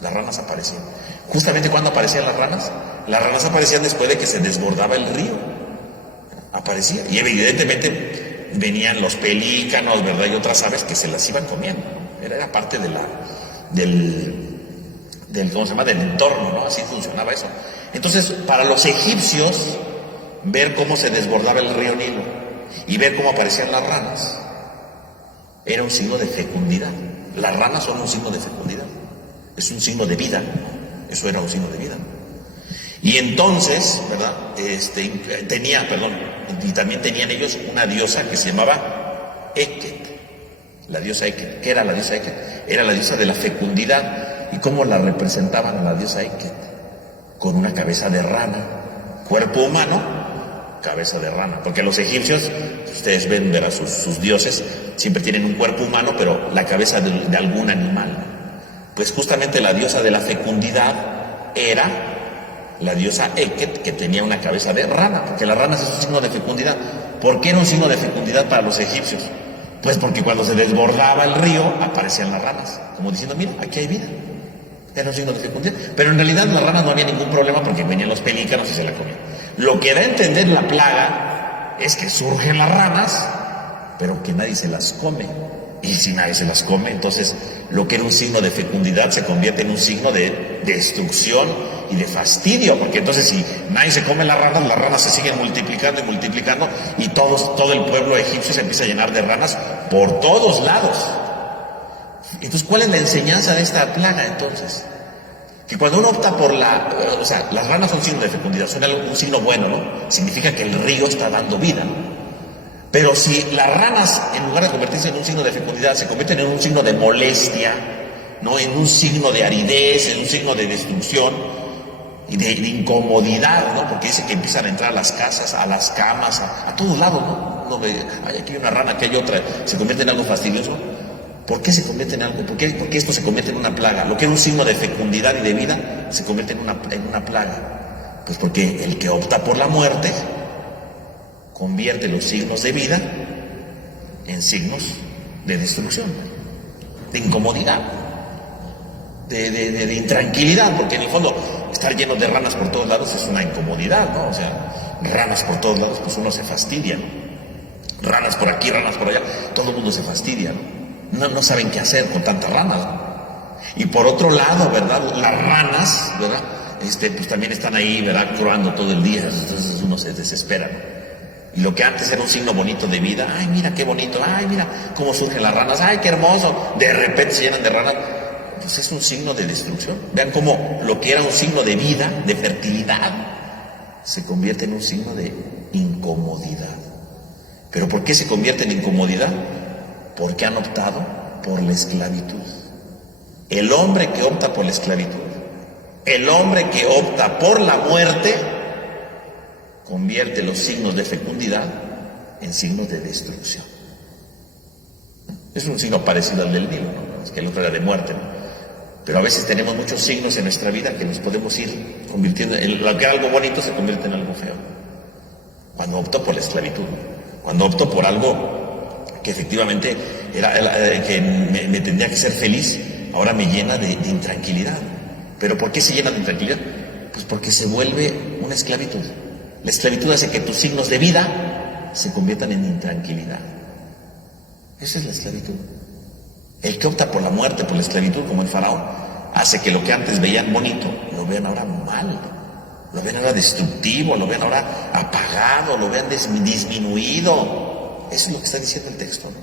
Las ranas aparecían. Justamente cuando aparecían las ranas aparecían después de que se desbordaba el río. Aparecía. Y evidentemente venían los pelícanos, ¿verdad? Y otras aves que se las iban comiendo, ¿no? Era parte de ¿cómo se llama?, del entorno, ¿no? Así funcionaba eso. Entonces, para los egipcios, ver cómo se desbordaba el río Nilo y ver cómo aparecían las ranas era un signo de fecundidad. Las ranas son un signo de fecundidad. Es un signo de vida. Eso era un signo de vida. Y entonces, ¿verdad? Y también tenían ellos una diosa que se llamaba Eket. La diosa Eket. ¿Qué era la diosa Eket? Era la diosa de la fecundidad. ¿Y cómo la representaban a la diosa Eket? Con una cabeza de rana, cuerpo humano, cabeza de rana. Porque los egipcios, ustedes ven, verán, sus dioses, siempre tienen un cuerpo humano, pero la cabeza de algún animal. Pues justamente la diosa de la fecundidad era la diosa Eket, que tenía una cabeza de rana, porque las ranas es un signo de fecundidad. ¿Por qué era un signo de fecundidad para los egipcios? Pues porque cuando se desbordaba el río, aparecían las ranas, como diciendo, mira, aquí hay vida. Era un signo de fecundidad. Pero en realidad las ranas no había ningún problema porque venían los pelícanos y se la comían. Lo que da a entender la plaga es que surgen las ranas, pero que nadie se las come. Y si nadie se las come, entonces lo que era un signo de fecundidad se convierte en un signo de destrucción y de fastidio, porque entonces si nadie se come las ranas se siguen multiplicando y multiplicando y todo el pueblo egipcio se empieza a llenar de ranas por todos lados. Entonces, ¿cuál es la enseñanza de esta plaga entonces? Que cuando uno opta por las ranas son signo de fecundidad, son un signo bueno, ¿no? Significa que el río está dando vida, ¿no? Pero si las ranas, en lugar de convertirse en un signo de fecundidad, se convierten en un signo de molestia, ¿no?, en un signo de aridez, en un signo de destrucción y de incomodidad, ¿no? Porque dice que empiezan a entrar a las casas, a las camas, a todos lados, ¿no? Ay, aquí hay una rana, aquí hay otra, se convierte en algo fastidioso. ¿Por qué se convierte en algo? ¿Por qué esto se convierte en una plaga? Lo que era un signo de fecundidad y de vida se convierte en una plaga. Pues porque el que opta por la muerte convierte los signos de vida en signos de destrucción, de incomodidad, de intranquilidad, porque en el fondo estar lleno de ranas por todos lados es una incomodidad, ¿no? O sea, ranas por todos lados, pues uno se fastidia, ¿no? Ranas por aquí, ranas por allá, todo el mundo se fastidia, ¿no? No saben qué hacer con tantas ranas, ¿no? Y por otro lado, ¿verdad?, las ranas, ¿verdad?, pues también están ahí, ¿verdad?, croando todo el día, entonces uno se desespera, ¿no? Y lo que antes era un signo bonito de vida, ay, mira qué bonito, ay, mira cómo surgen las ranas, ay, qué hermoso, de repente se llenan de ranas, pues es un signo de destrucción. Vean cómo lo que era un signo de vida, de fertilidad, se convierte en un signo de incomodidad. ¿Pero por qué se convierte en incomodidad? Porque han optado por la esclavitud. El hombre que opta por la esclavitud, el hombre que opta por la muerte, convierte los signos de fecundidad en signos de destrucción. Es un signo parecido al del Nilo, ¿no? Es que el otro era de muerte, ¿no? Pero a veces tenemos muchos signos en nuestra vida que nos podemos ir convirtiendo en lo que era algo bonito se convierte en algo feo. Cuando opto por la esclavitud, cuando opto por algo que efectivamente era que me tendría que ser feliz, ahora me llena de intranquilidad. ¿Pero por qué se llena de intranquilidad? Pues porque se vuelve una esclavitud. La esclavitud hace que tus signos de vida se conviertan en intranquilidad. Esa es la esclavitud. El que opta por la muerte, por la esclavitud, como el faraón, hace que lo que antes veían bonito, lo vean ahora mal, lo vean ahora destructivo, lo vean ahora apagado, lo vean disminuido. Eso es lo que está diciendo el texto, ¿no?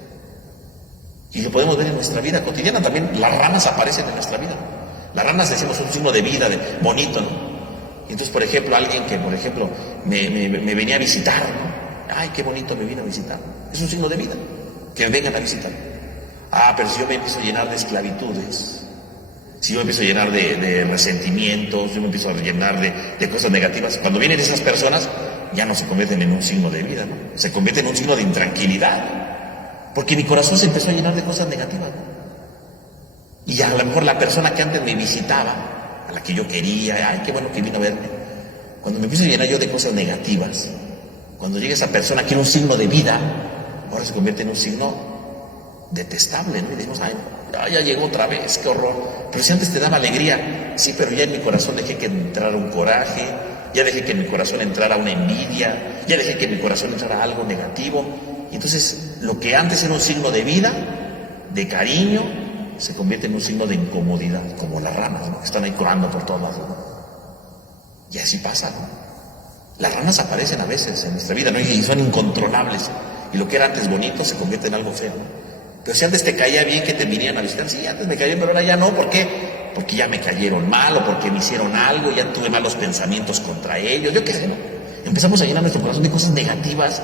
Y lo podemos ver en nuestra vida cotidiana también. Las ranas aparecen en nuestra vida. Las ranas decimos un signo de vida, de bonito, ¿no? Y entonces, por ejemplo, alguien que, por ejemplo, me venía a visitar, ¿no? Ay, qué bonito me vino a visitar. Es un signo de vida, que me vengan a visitar. Ah, pero si yo me empiezo a llenar de esclavitudes, si yo me empiezo a llenar de resentimientos, yo me empiezo a llenar de cosas negativas, cuando vienen esas personas, ya no se convierten en un signo de vida, ¿no? Se convierten en un signo de intranquilidad, porque mi corazón se empezó a llenar de cosas negativas, ¿no? Y a lo mejor la persona que antes me visitaba, a la que yo quería, ay, qué bueno que vino a verme, cuando me empiezo a llenar yo de cosas negativas, cuando llega esa persona que era un signo de vida, ahora se convierte en un signo detestable, ¿no? Y decimos, ay, ya llegó otra vez, qué horror. Pero si antes te daba alegría, sí, pero ya en mi corazón dejé que entrara un coraje, ya dejé que en mi corazón entrara una envidia, ya dejé que en mi corazón entrara algo negativo. Y entonces, lo que antes era un signo de vida, de cariño, se convierte en un signo de incomodidad, como las ranas, ¿no? Que están ahí colando por todos lados, ¿no? Y así pasa, ¿no? Las ranas aparecen a veces en nuestra vida, ¿no? Y son incontrolables. Y lo que era antes bonito se convierte en algo feo, ¿no? Pero si antes te caía bien que te vinieran a visitar, sí, antes me caían, pero ahora ya no. ¿Por qué? Porque ya me cayeron mal, o porque me hicieron algo, ya tuve malos pensamientos contra ellos, yo qué sé, ¿no? Empezamos a llenar nuestro corazón de cosas negativas,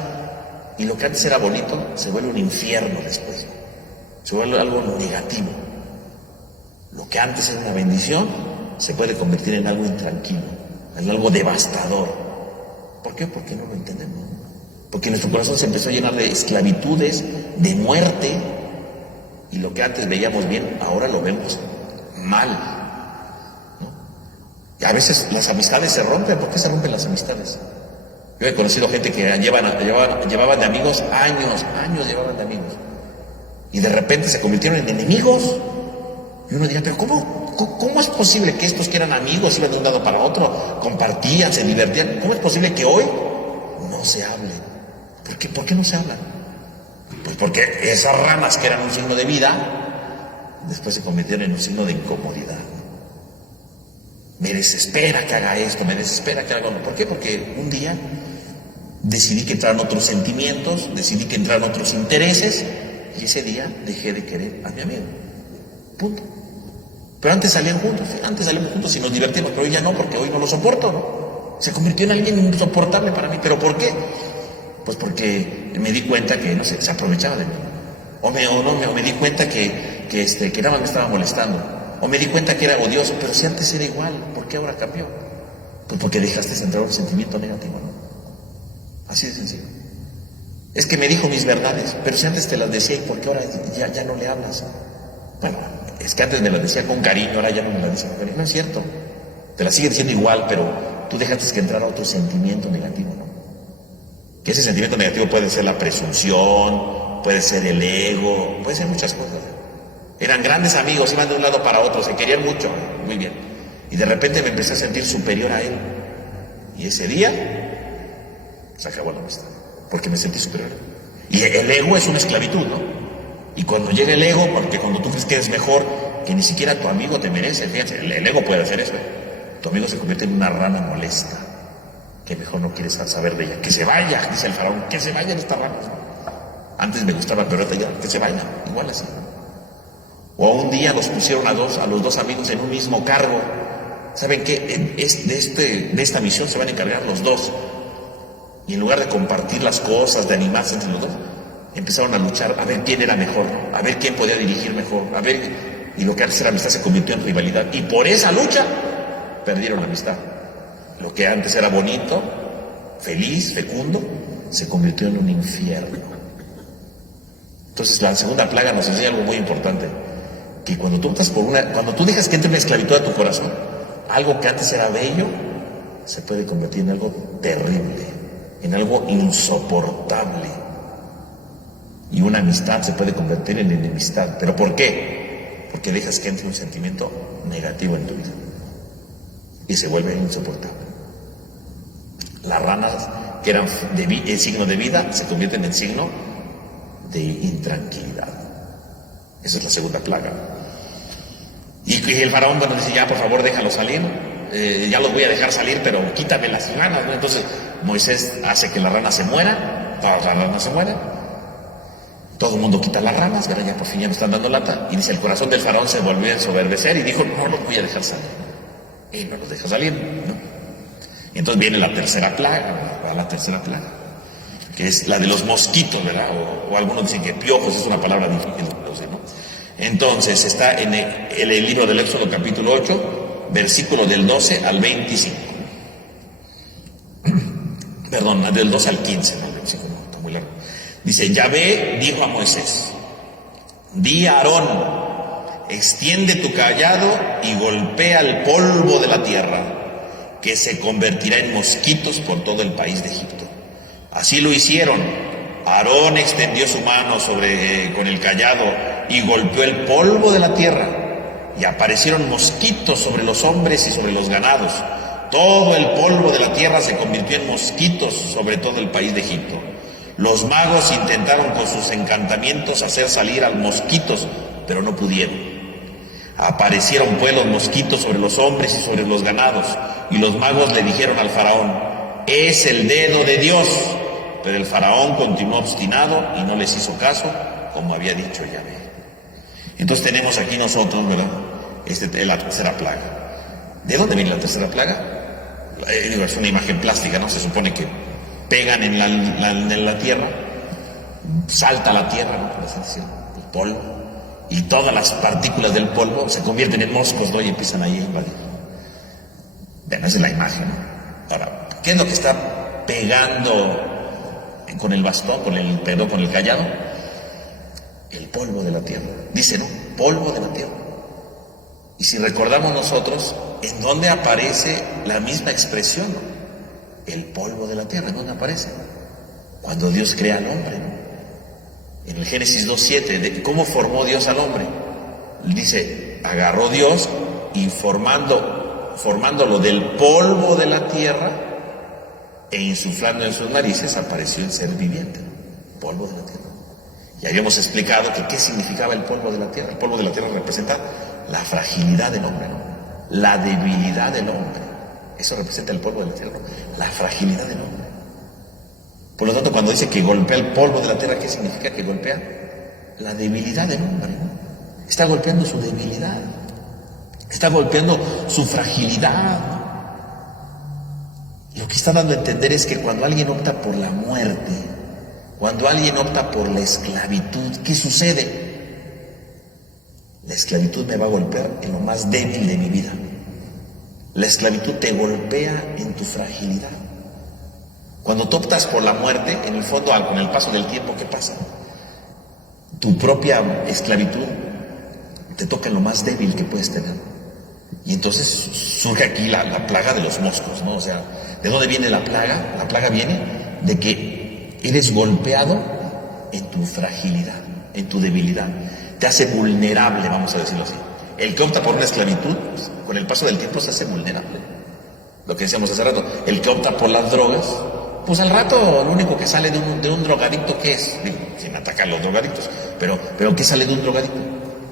y lo que antes era bonito se vuelve un infierno después, se vuelve algo negativo. Lo que antes era una bendición se puede convertir en algo intranquilo, en algo devastador. ¿Por qué? Porque no lo entendemos. Porque nuestro corazón se empezó a llenar de esclavitudes, de muerte, y lo que antes veíamos bien, ahora lo vemos mal, ¿no? Y a veces las amistades se rompen. ¿Por qué se rompen las amistades? Yo he conocido gente que llevaban de amigos años llevaban de amigos, y de repente se convirtieron en enemigos. Y uno dirá, pero ¿cómo es posible que estos que eran amigos iban de un lado para otro, compartían, se divertían? ¿Cómo es posible que hoy no se hablen? ¿Por qué no se hablan? Pues porque esas ramas que eran un signo de vida, después se convirtieron en un signo de incomodidad. Me desespera que haga esto, me desespera que haga lo. ¿Por qué? Porque un día decidí que entraran otros sentimientos, decidí que entraran otros intereses, y ese día dejé de querer a mi amigo. Punto. Pero antes salían juntos, ¿sí? Antes salíamos juntos y nos divertimos, pero hoy ya no, porque hoy no lo soporto, ¿no? Se convirtió en alguien insoportable para mí. ¿Pero por qué? Pues porque me di cuenta que, no sé, se aprovechaba de mí. O me di cuenta que nada más me estaba molestando. O me di cuenta que era odioso. Pero si antes era igual, ¿por qué ahora cambió? Pues porque dejaste de entrar un sentimiento negativo, ¿no? Así de sencillo. Es que me dijo mis verdades, pero si antes te las decía, ¿y por qué ahora ya no le hablas? Bueno, es que antes me las decía con cariño, ahora ya no me las dice con cariño. No es cierto. Te las sigue diciendo igual, pero tú dejaste que entrara otro sentimiento negativo, ¿no? Que ese sentimiento negativo puede ser la presunción, puede ser el ego, puede ser muchas cosas. Eran grandes amigos, iban de un lado para otro, se querían mucho, muy bien. Y de repente me empecé a sentir superior a él. Y ese día se acabó la amistad, porque me sentí superior. Y el ego es una esclavitud, ¿no? Y cuando llega el ego, porque cuando tú crees que eres mejor, que ni siquiera tu amigo te merece, fíjate, el ego puede hacer eso. Tu amigo se convierte en una rana molesta, que mejor no quieres saber de ella. Que se vaya, dice el faraón, que se vayan estas ranas. Antes me gustaba, pero ahorita ya, que se vayan, igual así. O un día los pusieron a los dos amigos en un mismo cargo. ¿Saben qué? De esta misión se van a encargar los dos. Y en lugar de compartir las cosas, de animarse entre los dos, empezaron a luchar a ver quién era mejor, a ver quién podía dirigir mejor, y lo que antes era amistad se convirtió en rivalidad. Y por esa lucha perdieron la amistad. Lo que antes era bonito, feliz, fecundo, se convirtió en un infierno. Entonces la segunda plaga nos enseña algo muy importante, que cuando tú dejas que entre una esclavitud a tu corazón, algo que antes era bello se puede convertir en algo terrible, en algo insoportable. Y una amistad se puede convertir en enemistad. ¿Pero por qué? Porque dejas que entre un sentimiento negativo en tu vida y se vuelve insoportable. Las ranas que eran el signo de vida se convierten en signo de intranquilidad. Esa es la segunda plaga. Y el faraón cuando dice, ya por favor déjalo salir, ya los voy a dejar salir, pero quítame las ranas, ¿no? Entonces Moisés hace que las ranas se mueran, todas las ranas se mueran, todo el mundo quita las ranas, ¿verdad? Ya por fin ya me están dando lata, y dice, el corazón del faraón se volvió a ensoberbecer y dijo, no los voy a dejar salir, y no los deja salir, ¿no? Y entonces viene la tercera plaga, ¿verdad? La tercera plaga, que es la de los mosquitos, ¿verdad? O algunos dicen que piojos, es una palabra difícil, ¿no? Entonces está en el libro del Éxodo capítulo 8, versículo del 12 al 25. Perdón, del 12 al 15, no, el versículo no, está muy largo. Dice, Yahvé dijo a Moisés, di a Aarón, extiende tu cayado y golpea el polvo de la tierra, que se convertirá en mosquitos por todo el país de Egipto. Así lo hicieron. Aarón extendió su mano con el cayado y golpeó el polvo de la tierra, y aparecieron mosquitos sobre los hombres y sobre los ganados. Todo el polvo de la tierra se convirtió en mosquitos sobre todo el país de Egipto. Los magos intentaron con sus encantamientos hacer salir a los mosquitos, pero no pudieron. Aparecieron pues los mosquitos sobre los hombres y sobre los ganados, y los magos le dijeron al faraón, es el dedo de Dios. Pero el faraón continuó obstinado y no les hizo caso, como había dicho Yahvé. Entonces tenemos aquí nosotros, ¿verdad? La tercera plaga. ¿De dónde viene la tercera plaga? Es una imagen plástica, ¿no? Se supone que pegan en la tierra, salta la tierra, ¿no? Por así decirlo, el polvo, y todas las partículas del polvo se convierten en moscos, ¿no? Y empiezan ahí a invadir. Bueno, esa es la imagen, ¿no? Ahora, ¿qué es lo que está pegando con el bastón, con el cayado? El polvo de la tierra. Dice, ¿no? Polvo de la tierra. Y si recordamos nosotros, ¿en dónde aparece la misma expresión? El polvo de la tierra, ¿en dónde aparece? Cuando Dios crea al hombre, ¿no? En el Génesis 2:7, de cómo formó Dios al hombre. Dice, agarró Dios y formándolo del polvo de la tierra e insuflando en sus narices, apareció el ser viviente, ¿no? Polvo de la tierra. Y habíamos explicado que qué significaba el polvo de la tierra. El polvo de la tierra representa la fragilidad del hombre, ¿no? La debilidad del hombre. Eso representa el polvo de la tierra, ¿no? La fragilidad del hombre. Por lo tanto, cuando dice que golpea el polvo de la tierra, ¿qué significa que golpea? La debilidad del hombre, ¿no? Está golpeando su debilidad. Está golpeando su fragilidad. Lo que está dando a entender es que cuando alguien opta por la muerte, cuando alguien opta por la esclavitud, ¿qué sucede? La esclavitud me va a golpear en lo más débil de mi vida. La esclavitud te golpea en tu fragilidad. Cuando tú optas por la muerte, en el fondo, con el paso del tiempo, ¿qué pasa? Tu propia esclavitud te toca en lo más débil que puedes tener. Y entonces surge aquí la plaga de los moscos, ¿no? O sea, ¿de dónde viene la plaga? La plaga viene de que eres golpeado en tu fragilidad, en tu debilidad. Te hace vulnerable, vamos a decirlo así. El que opta por una esclavitud, pues, con el paso del tiempo se hace vulnerable. Lo que decíamos hace rato, el que opta por las drogas, pues al rato lo único que sale de un drogadicto, ¿qué es? Digo, sin atacar a los drogadictos, pero ¿qué sale de un drogadicto?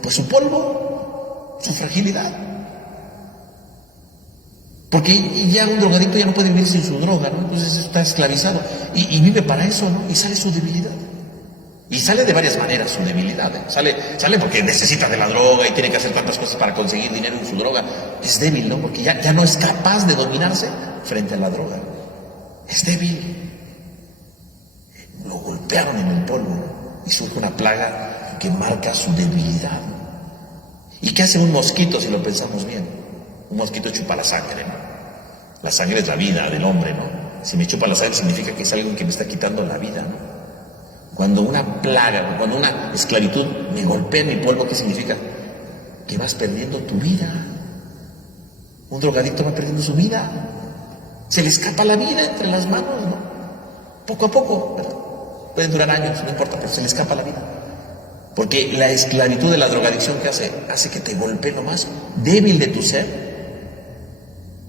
Pues su polvo, su fragilidad. Porque ya un drogadicto ya no puede vivir sin su droga, ¿no? Entonces está esclavizado y vive para eso, ¿no? Y sale su debilidad. Y sale de varias maneras su debilidad, ¿eh? Sale porque necesita de la droga y tiene que hacer tantas cosas para conseguir dinero en su droga. Es débil, ¿no? Porque ya no es capaz de dominarse frente a la droga. Es débil. Lo golpearon en el polvo, ¿no? Y surge una plaga que marca su debilidad. ¿Y qué hace un mosquito si lo pensamos bien? Un mosquito chupa la sangre, ¿no? La sangre es la vida del hombre, ¿no? Si me chupa la sangre significa que es algo que me está quitando la vida, ¿no? Cuando una plaga, cuando una esclavitud me golpea en mi polvo, ¿qué significa? Que vas perdiendo tu vida. Un drogadicto va perdiendo su vida. Se le escapa la vida entre las manos, ¿no? Poco a poco, ¿verdad? Pueden durar años, no importa, pero se le escapa la vida. Porque la esclavitud de la drogadicción, ¿qué hace? Hace que te golpee lo más débil de tu ser.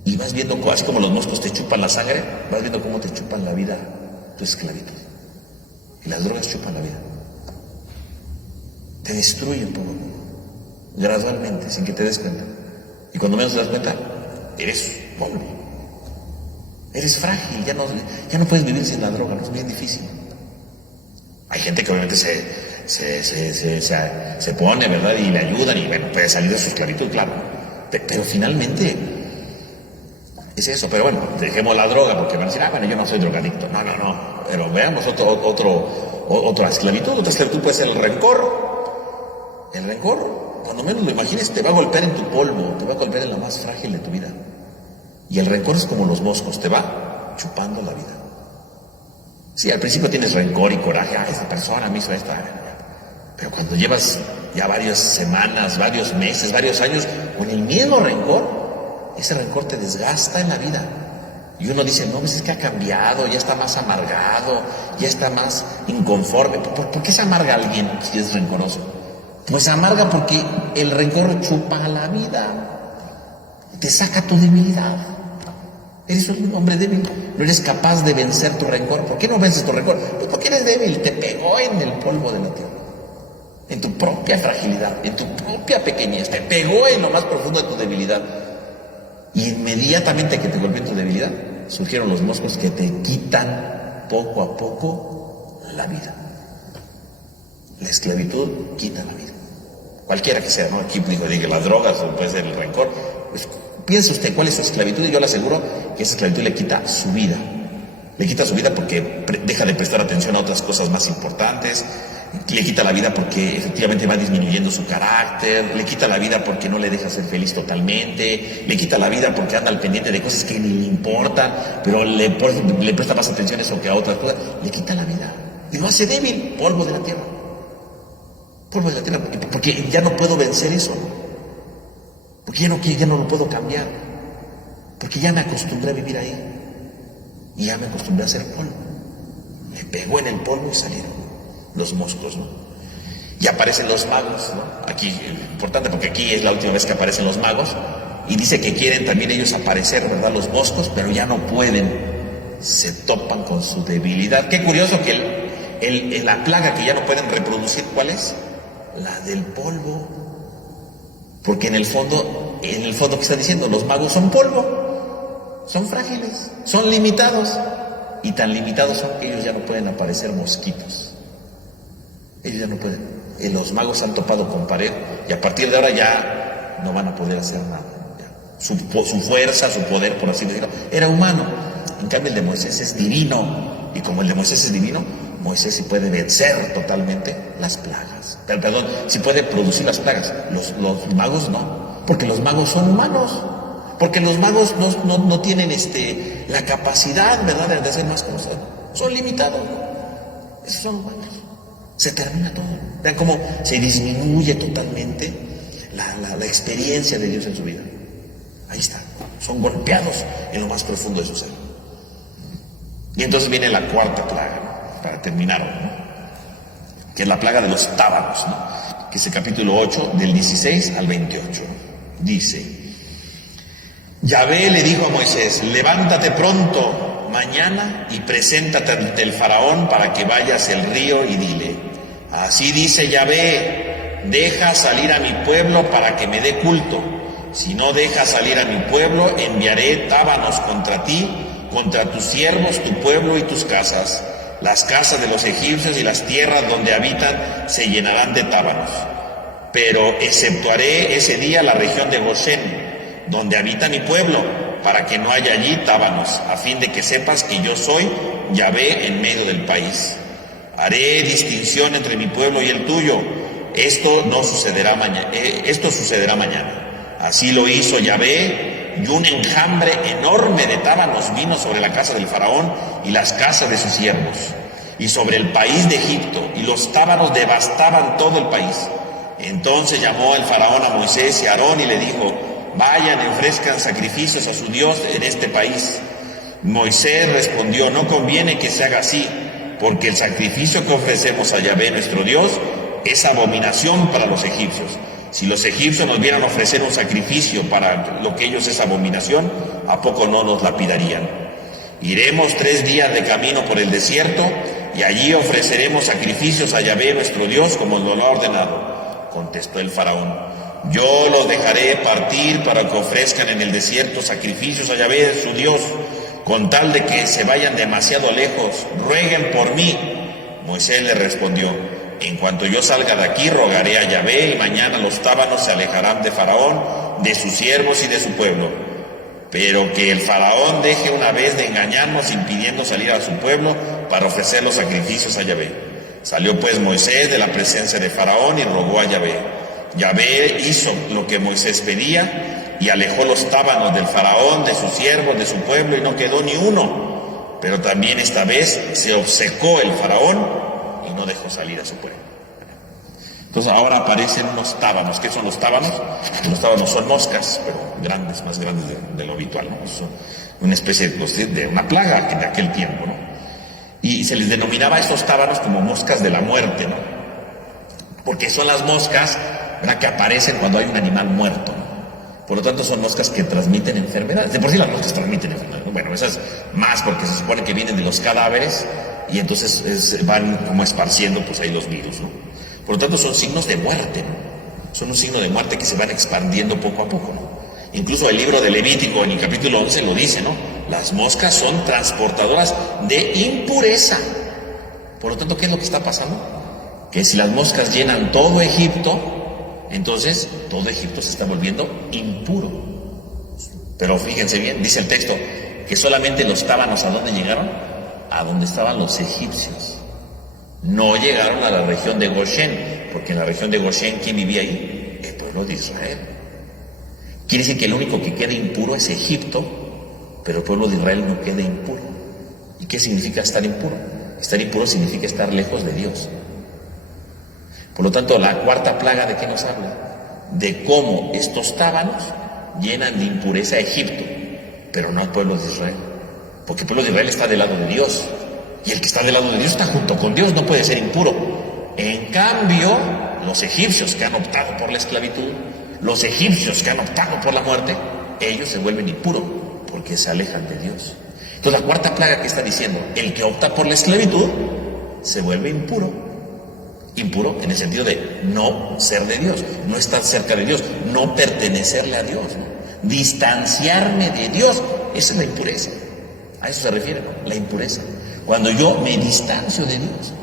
Y vas viendo, así como los moscos te chupan la sangre, vas viendo cómo te chupan la vida tu esclavitud. Y las drogas chupan la vida. Te destruyen poco a poco, gradualmente, sin que te des cuenta. Y cuando menos te das cuenta, eres polvo. Eres frágil, ya no puedes vivir sin la droga, no es bien difícil. Hay gente que obviamente se pone, ¿verdad? Y le ayudan y bueno, puede salir de su esclavitud, claro. Pero finalmente es eso. Pero bueno, dejemos la droga porque van a decir, bueno, yo no soy drogadicto. No. Pero veamos otra esclavitud. Otra esclavitud puede ser el rencor. El rencor, cuando menos lo imagines, te va a golpear en tu polvo, te va a golpear en lo más frágil de tu vida. Y el rencor es como los moscos, te va chupando la vida. Sí, al principio tienes rencor y coraje, esta persona me hizo esta. Pero cuando llevas ya varias semanas, varios meses, varios años con el mismo rencor, ese rencor te desgasta en la vida. Y uno dice, no, pues es que ha cambiado, ya está más amargado, ya está más inconforme. ¿Por qué se amarga alguien si es rencoroso? Pues se amarga porque el rencor chupa la vida, te saca tu debilidad. Eres un hombre débil, no eres capaz de vencer tu rencor. ¿Por qué no vences tu rencor? Pues porque eres débil, te pegó en el polvo de la tierra, en tu propia fragilidad, en tu propia pequeñez, te pegó en lo más profundo de tu debilidad. Y inmediatamente que te golpeó en tu debilidad, surgieron los moscos que te quitan poco a poco la vida. La esclavitud quita la vida. Cualquiera que sea, ¿no? Aquí diga las drogas o puede ser el rencor. Pues, piense usted cuál es su esclavitud y yo le aseguro que esa esclavitud le quita su vida. Le quita su vida porque deja de prestar atención a otras cosas más importantes. Le quita la vida porque efectivamente va disminuyendo su carácter. Le quita la vida porque no le deja ser feliz totalmente. Le quita la vida porque anda al pendiente de cosas que ni le importan, pero le presta más atención a eso que a otras cosas. Le quita la vida y lo hace débil, polvo de la tierra. Polvo de la tierra, porque ya no puedo vencer eso. Porque ya no lo puedo cambiar. Porque ya me acostumbré a vivir ahí. Y ya me acostumbré a ser polvo. Me pegó en el polvo y salieron los moscos, ¿no? Y aparecen los magos, ¿no? Aquí, importante porque aquí es la última vez que aparecen los magos. Y dice que quieren también ellos aparecer, ¿verdad? Los moscos, pero ya no pueden. Se topan con su debilidad. Qué curioso que la plaga que ya no pueden reproducir, ¿cuál es? La del polvo. Porque en el fondo, ¿qué está diciendo? Los magos son polvo, son frágiles, son limitados. Y tan limitados son que ellos ya no pueden aparecer mosquitos. Ellos ya no pueden. Los magos se han topado con pared y a partir de ahora ya no van a poder hacer nada. Su fuerza, su poder, por así decirlo, era humano. En cambio el de Moisés es divino. Y como el de Moisés es divino, Moisés sí puede vencer totalmente las plagas. Perdón, sí puede producir las plagas. Los magos no, porque los magos son humanos. Porque los magos no tienen la capacidad, ¿verdad?, de hacer más cosas. Son limitados. Esos son humanos. Se termina todo. Vean cómo se disminuye totalmente la experiencia de Dios en su vida. Ahí está. Son golpeados en lo más profundo de su ser. Y entonces viene la cuarta plaga, ¿no?, para terminar, ¿no?, que es la plaga de los tábanos, ¿no?, que es el capítulo 8, del 16 al 28. Dice: Yahvé le dijo a Moisés: levántate pronto mañana y preséntate ante el faraón para que vayas al río y dile: así dice Yahvé, deja salir a mi pueblo para que me dé culto. Si no dejas salir a mi pueblo, enviaré tábanos contra ti, contra tus siervos, tu pueblo y tus casas. Las casas de los egipcios y las tierras donde habitan se llenarán de tábanos. Pero exceptuaré ese día la región de Gosén, donde habita mi pueblo, para que no haya allí tábanos, a fin de que sepas que yo soy Yahvé en medio del país. Haré distinción entre mi pueblo y el tuyo. Esto sucederá mañana. Así lo hizo Yahvé, y un enjambre enorme de tábanos vino sobre la casa del faraón y las casas de sus siervos, y sobre el país de Egipto, y los tábanos devastaban todo el país. Entonces llamó el faraón a Moisés y a Aarón y le dijo: vayan, ofrezcan sacrificios a su Dios en este país. Moisés respondió: no conviene que se haga así, porque el sacrificio que ofrecemos a Yahvé nuestro Dios es abominación para los egipcios. Si los egipcios nos vieran ofrecer un sacrificio para lo que ellos es abominación, ¿a poco no nos lapidarían? Iremos 3 días de camino por el desierto y allí ofreceremos sacrificios a Yahvé nuestro Dios como nos lo ha ordenado. Contestó el faraón: yo los dejaré partir para que ofrezcan en el desierto sacrificios a Yahvé su Dios, con tal de que se vayan demasiado lejos, rueguen por mí. Moisés le respondió: en cuanto yo salga de aquí, rogaré a Yahvé, y mañana los tábanos se alejarán de Faraón, de sus siervos y de su pueblo. Pero que el Faraón deje una vez de engañarnos, impidiendo salir a su pueblo para ofrecer los sacrificios a Yahvé. Salió pues Moisés de la presencia de Faraón y rogó a Yahvé. Yahvé hizo lo que Moisés pedía y alejó los tábanos del Faraón, de sus siervos, de su pueblo, y no quedó ni uno. Pero también esta vez se obcecó el Faraón y no dejó salir a su pueblo. Entonces ahora aparecen unos tábanos. ¿Qué son los tábanos? Los tábanos son moscas, pero grandes, más grandes de lo habitual, ¿no? Son una especie de una plaga de aquel tiempo, ¿no? Y se les denominaba a estos tábanos como moscas de la muerte, ¿no? Porque son las moscas, ¿verdad?, que aparecen cuando hay un animal muerto, ¿no? Por lo tanto son moscas que transmiten enfermedades. De por sí las moscas transmiten enfermedades, ¿no? Bueno, esas más porque se supone que vienen de los cadáveres y entonces van como esparciendo pues ahí los virus, ¿no? Por lo tanto son signos de muerte, ¿no? Son un signo de muerte que se van expandiendo poco a poco, ¿no? Incluso el libro de Levítico en el capítulo 11 lo dice, ¿no? Las moscas son transportadoras de impureza. Por lo tanto, ¿qué es lo que está pasando? Que si las moscas llenan todo Egipto, entonces todo Egipto se está volviendo impuro. Pero fíjense bien, dice el texto, que solamente los tábanos, ¿a dónde llegaron? A donde estaban los egipcios. No llegaron a la región de Goshen, porque en la región de Goshen, ¿quién vivía ahí? El pueblo de Israel. Quiere decir que el único que queda impuro es Egipto, pero el pueblo de Israel no queda impuro. ¿Y qué significa estar impuro? Estar impuro significa estar lejos de Dios. Por lo tanto, la cuarta plaga, ¿de qué nos habla? De cómo estos tábanos llenan de impureza a Egipto, pero no al pueblo de Israel. Porque el pueblo de Israel está del lado de Dios. Y el que está del lado de Dios está junto con Dios, no puede ser impuro. En cambio, los egipcios que han optado por la esclavitud, los egipcios que han optado por la muerte, ellos se vuelven impuros porque se alejan de Dios. Entonces la cuarta plaga que está diciendo, el que opta por la esclavitud se vuelve impuro. Impuro en el sentido de no ser de Dios, no estar cerca de Dios, no pertenecerle a Dios, ¿no? Distanciarme de Dios, esa es la impureza. A eso se refiere, ¿no? La impureza. Cuando yo me distancio de Dios,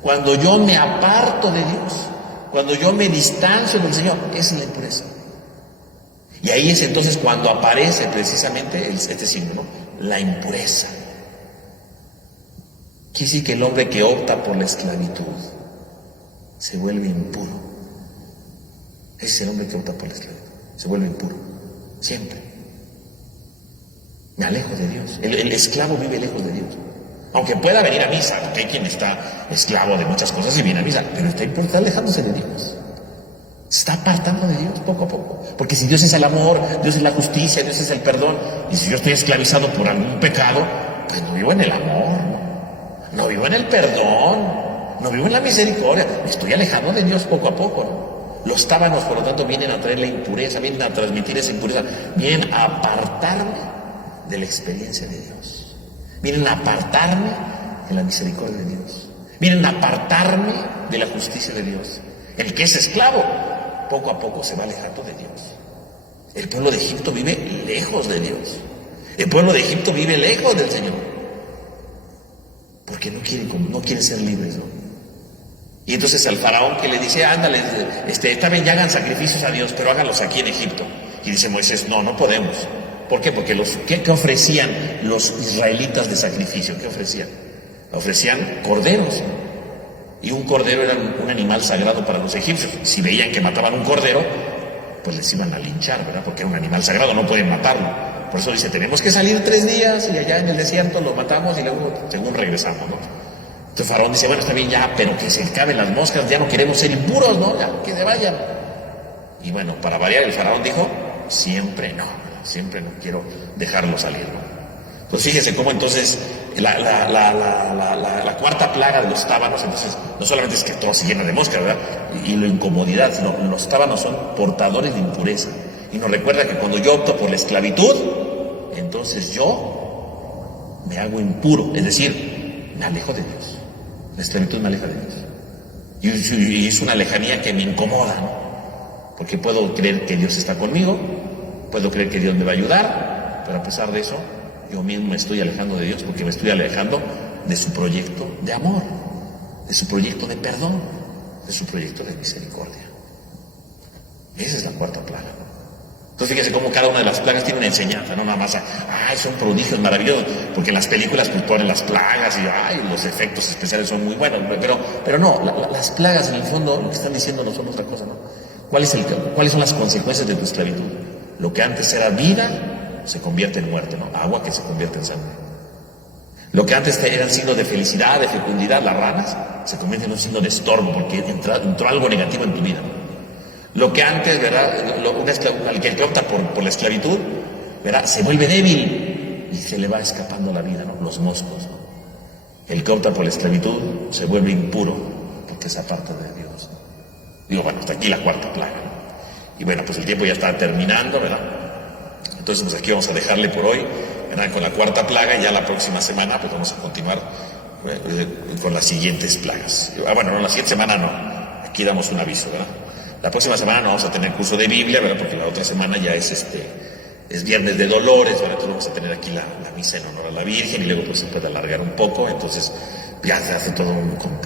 cuando yo me aparto de Dios, cuando yo me distancio del Señor, esa es la impureza. Y ahí es entonces cuando aparece precisamente este signo, ¿no? La impureza. Quiere decir que el hombre que opta por la esclavitud se vuelve impuro. Ese es el hombre que opta por la esclavitud, se vuelve impuro, siempre. Me alejo de Dios. El esclavo vive lejos de Dios. Aunque pueda venir a misa, porque hay quien está esclavo de muchas cosas y viene a misa, pero está alejándose de Dios. Se está apartando de Dios poco a poco. Porque si Dios es el amor, Dios es la justicia, Dios es el perdón, y si yo estoy esclavizado por algún pecado, pues no vivo en el amor, no vivo en el perdón, no vivo en la misericordia, me estoy alejando de Dios poco a poco, ¿no? Los tábanos, por lo tanto, vienen a traer la impureza, vienen a transmitir esa impureza, vienen a apartarme de la experiencia de Dios. Vienen a apartarme de la misericordia de Dios. Vienen a apartarme de la justicia de Dios. El que es esclavo, poco a poco se va alejando de Dios. El pueblo de Egipto vive lejos de Dios. El pueblo de Egipto vive lejos del Señor. Porque no quieren ser libres, ¿no? Y entonces al faraón que le dice, ándale, está bien, ya hagan sacrificios a Dios, pero háganlos aquí en Egipto. Y dice Moisés, no podemos. ¿Por qué? Porque ¿qué ofrecían los israelitas de sacrificio? ¿Qué ofrecían? Ofrecían corderos. Y un cordero era un animal sagrado para los egipcios. Si veían que mataban un cordero, pues les iban a linchar, ¿verdad? Porque era un animal sagrado, no pueden matarlo. Por eso dice, tenemos que salir 3 días y allá en el desierto lo matamos y luego según regresamos, ¿no? Entonces Faraón dice, bueno, está bien ya, pero que se acaben las moscas, ya no queremos ser impuros, ¿no? Ya, que se vayan. Y bueno, para variar, el Faraón dijo, siempre no quiero dejarlo salir, ¿no? Pues fíjese cómo entonces la cuarta plaga de los tábanos, entonces, no solamente es que todo se llena de mosca, ¿verdad? Y la incomodidad, sino los tábanos son portadores de impureza. Y nos recuerda que cuando yo opto por la esclavitud, entonces yo me hago impuro, es decir, me alejo de Dios. La esclavitud me aleja de Dios. Y es una lejanía que me incomoda, ¿no? Porque puedo creer que Dios está conmigo, puedo creer que Dios me va a ayudar, pero a pesar de eso, yo mismo me estoy alejando de Dios porque me estoy alejando de su proyecto de amor, de su proyecto de perdón, de su proyecto de misericordia. Esa es la cuarta plaga. Entonces fíjense cómo cada una de las plagas tiene una enseñanza, no nada más, son prodigios maravillosos, porque en las películas pues ponen las plagas y los efectos especiales son muy buenos, pero no, las plagas en el fondo lo que están diciendo no son otra cosa, ¿no? ¿Cuáles son las consecuencias de tu esclavitud? Lo que antes era vida se convierte en muerte, ¿no? Agua que se convierte en sangre. Lo que antes eran signos de felicidad, de fecundidad, las ranas, se convierte en un signo de estorbo porque entró algo negativo en tu vida. Lo que antes, ¿verdad? El que opta por la esclavitud, ¿verdad? Se vuelve débil y se le va escapando la vida, ¿no? Los moscos, ¿no? El que opta por la esclavitud se vuelve impuro porque se aparta de Dios, ¿no? Digo, bueno, hasta aquí la cuarta plaga, ¿no? Y bueno, pues el tiempo ya está terminando, ¿verdad? Entonces, pues aquí vamos a dejarle por hoy, ¿verdad? Con la cuarta plaga, y ya la próxima semana pues vamos a continuar con las siguientes plagas. Bueno, no, la siguiente semana no, aquí damos un aviso, ¿verdad? La próxima semana no vamos a tener curso de Biblia, ¿verdad? Porque la otra semana ya es Viernes de Dolores, ¿verdad? Entonces vamos a tener aquí la misa en honor a la Virgen y luego pues se puede alargar un poco, entonces ya se hace todo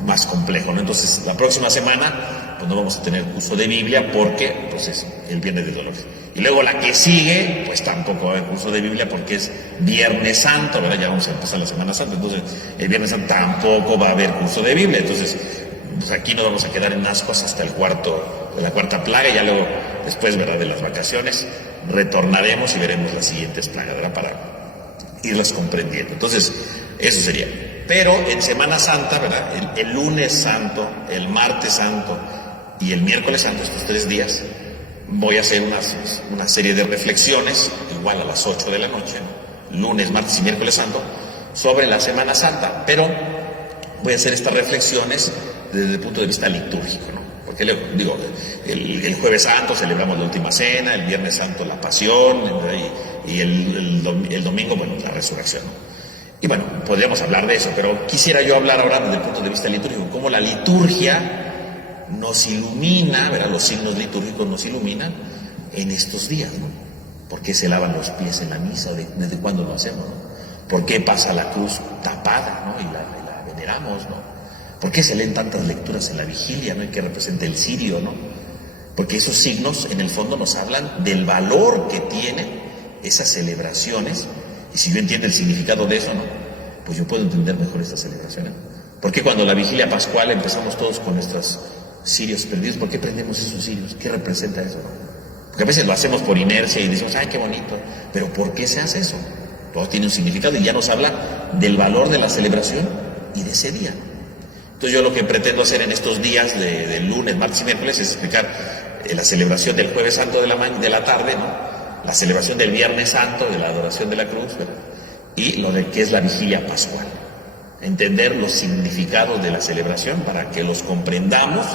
más complejo, ¿no? Entonces la próxima semana pues no vamos a tener curso de Biblia porque pues es el Viernes de Dolores. Y luego la que sigue, pues tampoco va a haber curso de Biblia porque es Viernes Santo, ¿verdad? Ya vamos a empezar la Semana Santa, entonces el Viernes Santo tampoco va a haber curso de Biblia, entonces pues aquí nos vamos a quedar en ascuas hasta la cuarta plaga, y ya luego, después, ¿verdad?, de las vacaciones, retornaremos y veremos las siguientes plagas, ¿verdad?, para irlas comprendiendo. Entonces, eso sería. Pero en Semana Santa, ¿verdad?, el lunes santo, el martes santo y el miércoles santo, estos 3 días, voy a hacer una serie de reflexiones, igual a las 8 de la noche, ¿no?, lunes, martes y miércoles santo, sobre la Semana Santa, pero voy a hacer estas reflexiones desde el punto de vista litúrgico, ¿no? Porque digo, el Jueves Santo celebramos la Última Cena, el Viernes Santo la Pasión, y el domingo, bueno, la Resurrección, ¿no? Y bueno, podríamos hablar de eso, pero quisiera yo hablar ahora desde el punto de vista litúrgico, cómo la liturgia nos ilumina, ¿verdad? Los signos litúrgicos nos iluminan en estos días, ¿no? ¿Por qué se lavan los pies en la misa? ¿Desde cuándo lo hacemos, no? ¿Por qué pasa la cruz tapada, ¿no?, y la veneramos, ¿no? ¿Por qué se leen tantas lecturas en la vigilia, ¿no?, y que representa el cirio, ¿no? Porque esos signos, en el fondo, nos hablan del valor que tienen esas celebraciones, y si yo entiendo el significado de eso, ¿no?, pues yo puedo entender mejor estas celebraciones. ¿Por qué cuando la vigilia pascual empezamos todos con nuestros cirios prendidos? ¿Por qué prendemos esos cirios? ¿Qué representa eso, no? Porque a veces lo hacemos por inercia y decimos, ¡ay, qué bonito! Pero ¿por qué se hace eso? Todo tiene un significado y ya nos habla del valor de la celebración y de ese día, ¿no? Entonces yo lo que pretendo hacer en estos días de lunes, martes y miércoles es explicar la celebración del Jueves Santo de la tarde, ¿no?, la celebración del Viernes Santo, de la adoración de la cruz, ¿verdad?, y lo de que es la vigilia pascual. Entender los significados de la celebración para que los comprendamos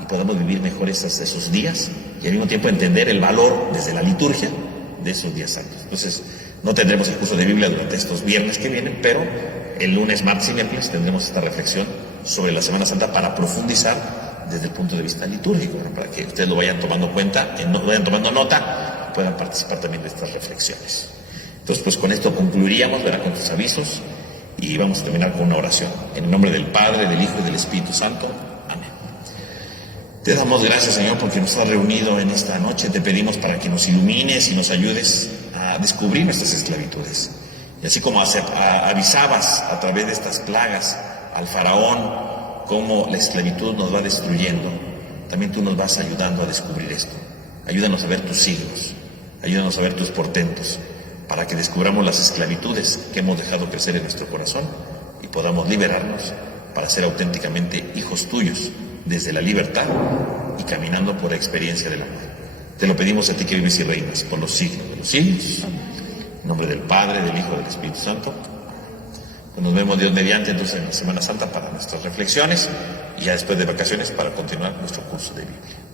y podamos vivir mejor esos días, y al mismo tiempo entender el valor desde la liturgia de esos días santos. Entonces no tendremos el curso de Biblia durante estos viernes que vienen, pero el lunes, martes y miércoles tendremos esta reflexión sobre la Semana Santa para profundizar desde el punto de vista litúrgico, ¿no?, para que ustedes lo vayan tomando cuenta, vayan tomando nota, y puedan participar también de estas reflexiones. Entonces, pues con esto concluiríamos, ¿verdad?, con tus avisos, y vamos a terminar con una oración. En el nombre del Padre, del Hijo y del Espíritu Santo. Amén. Te damos gracias, Señor, porque nos has reunido en esta noche. Te pedimos para que nos ilumines y nos ayudes a descubrir nuestras esclavitudes. Y así como avisabas a través de estas plagas al faraón cómo la esclavitud nos va destruyendo, también tú nos vas ayudando a descubrir esto. Ayúdanos a ver tus signos, ayúdanos a ver tus portentos, para que descubramos las esclavitudes que hemos dejado crecer en nuestro corazón y podamos liberarnos para ser auténticamente hijos tuyos desde la libertad y caminando por la experiencia del amor. Te lo pedimos a ti que vives y reinas por los siglos de los siglos. En nombre del Padre, del Hijo y del Espíritu Santo. Nos vemos Dios mediante entonces en la Semana Santa para nuestras reflexiones y ya después de vacaciones para continuar nuestro curso de Biblia.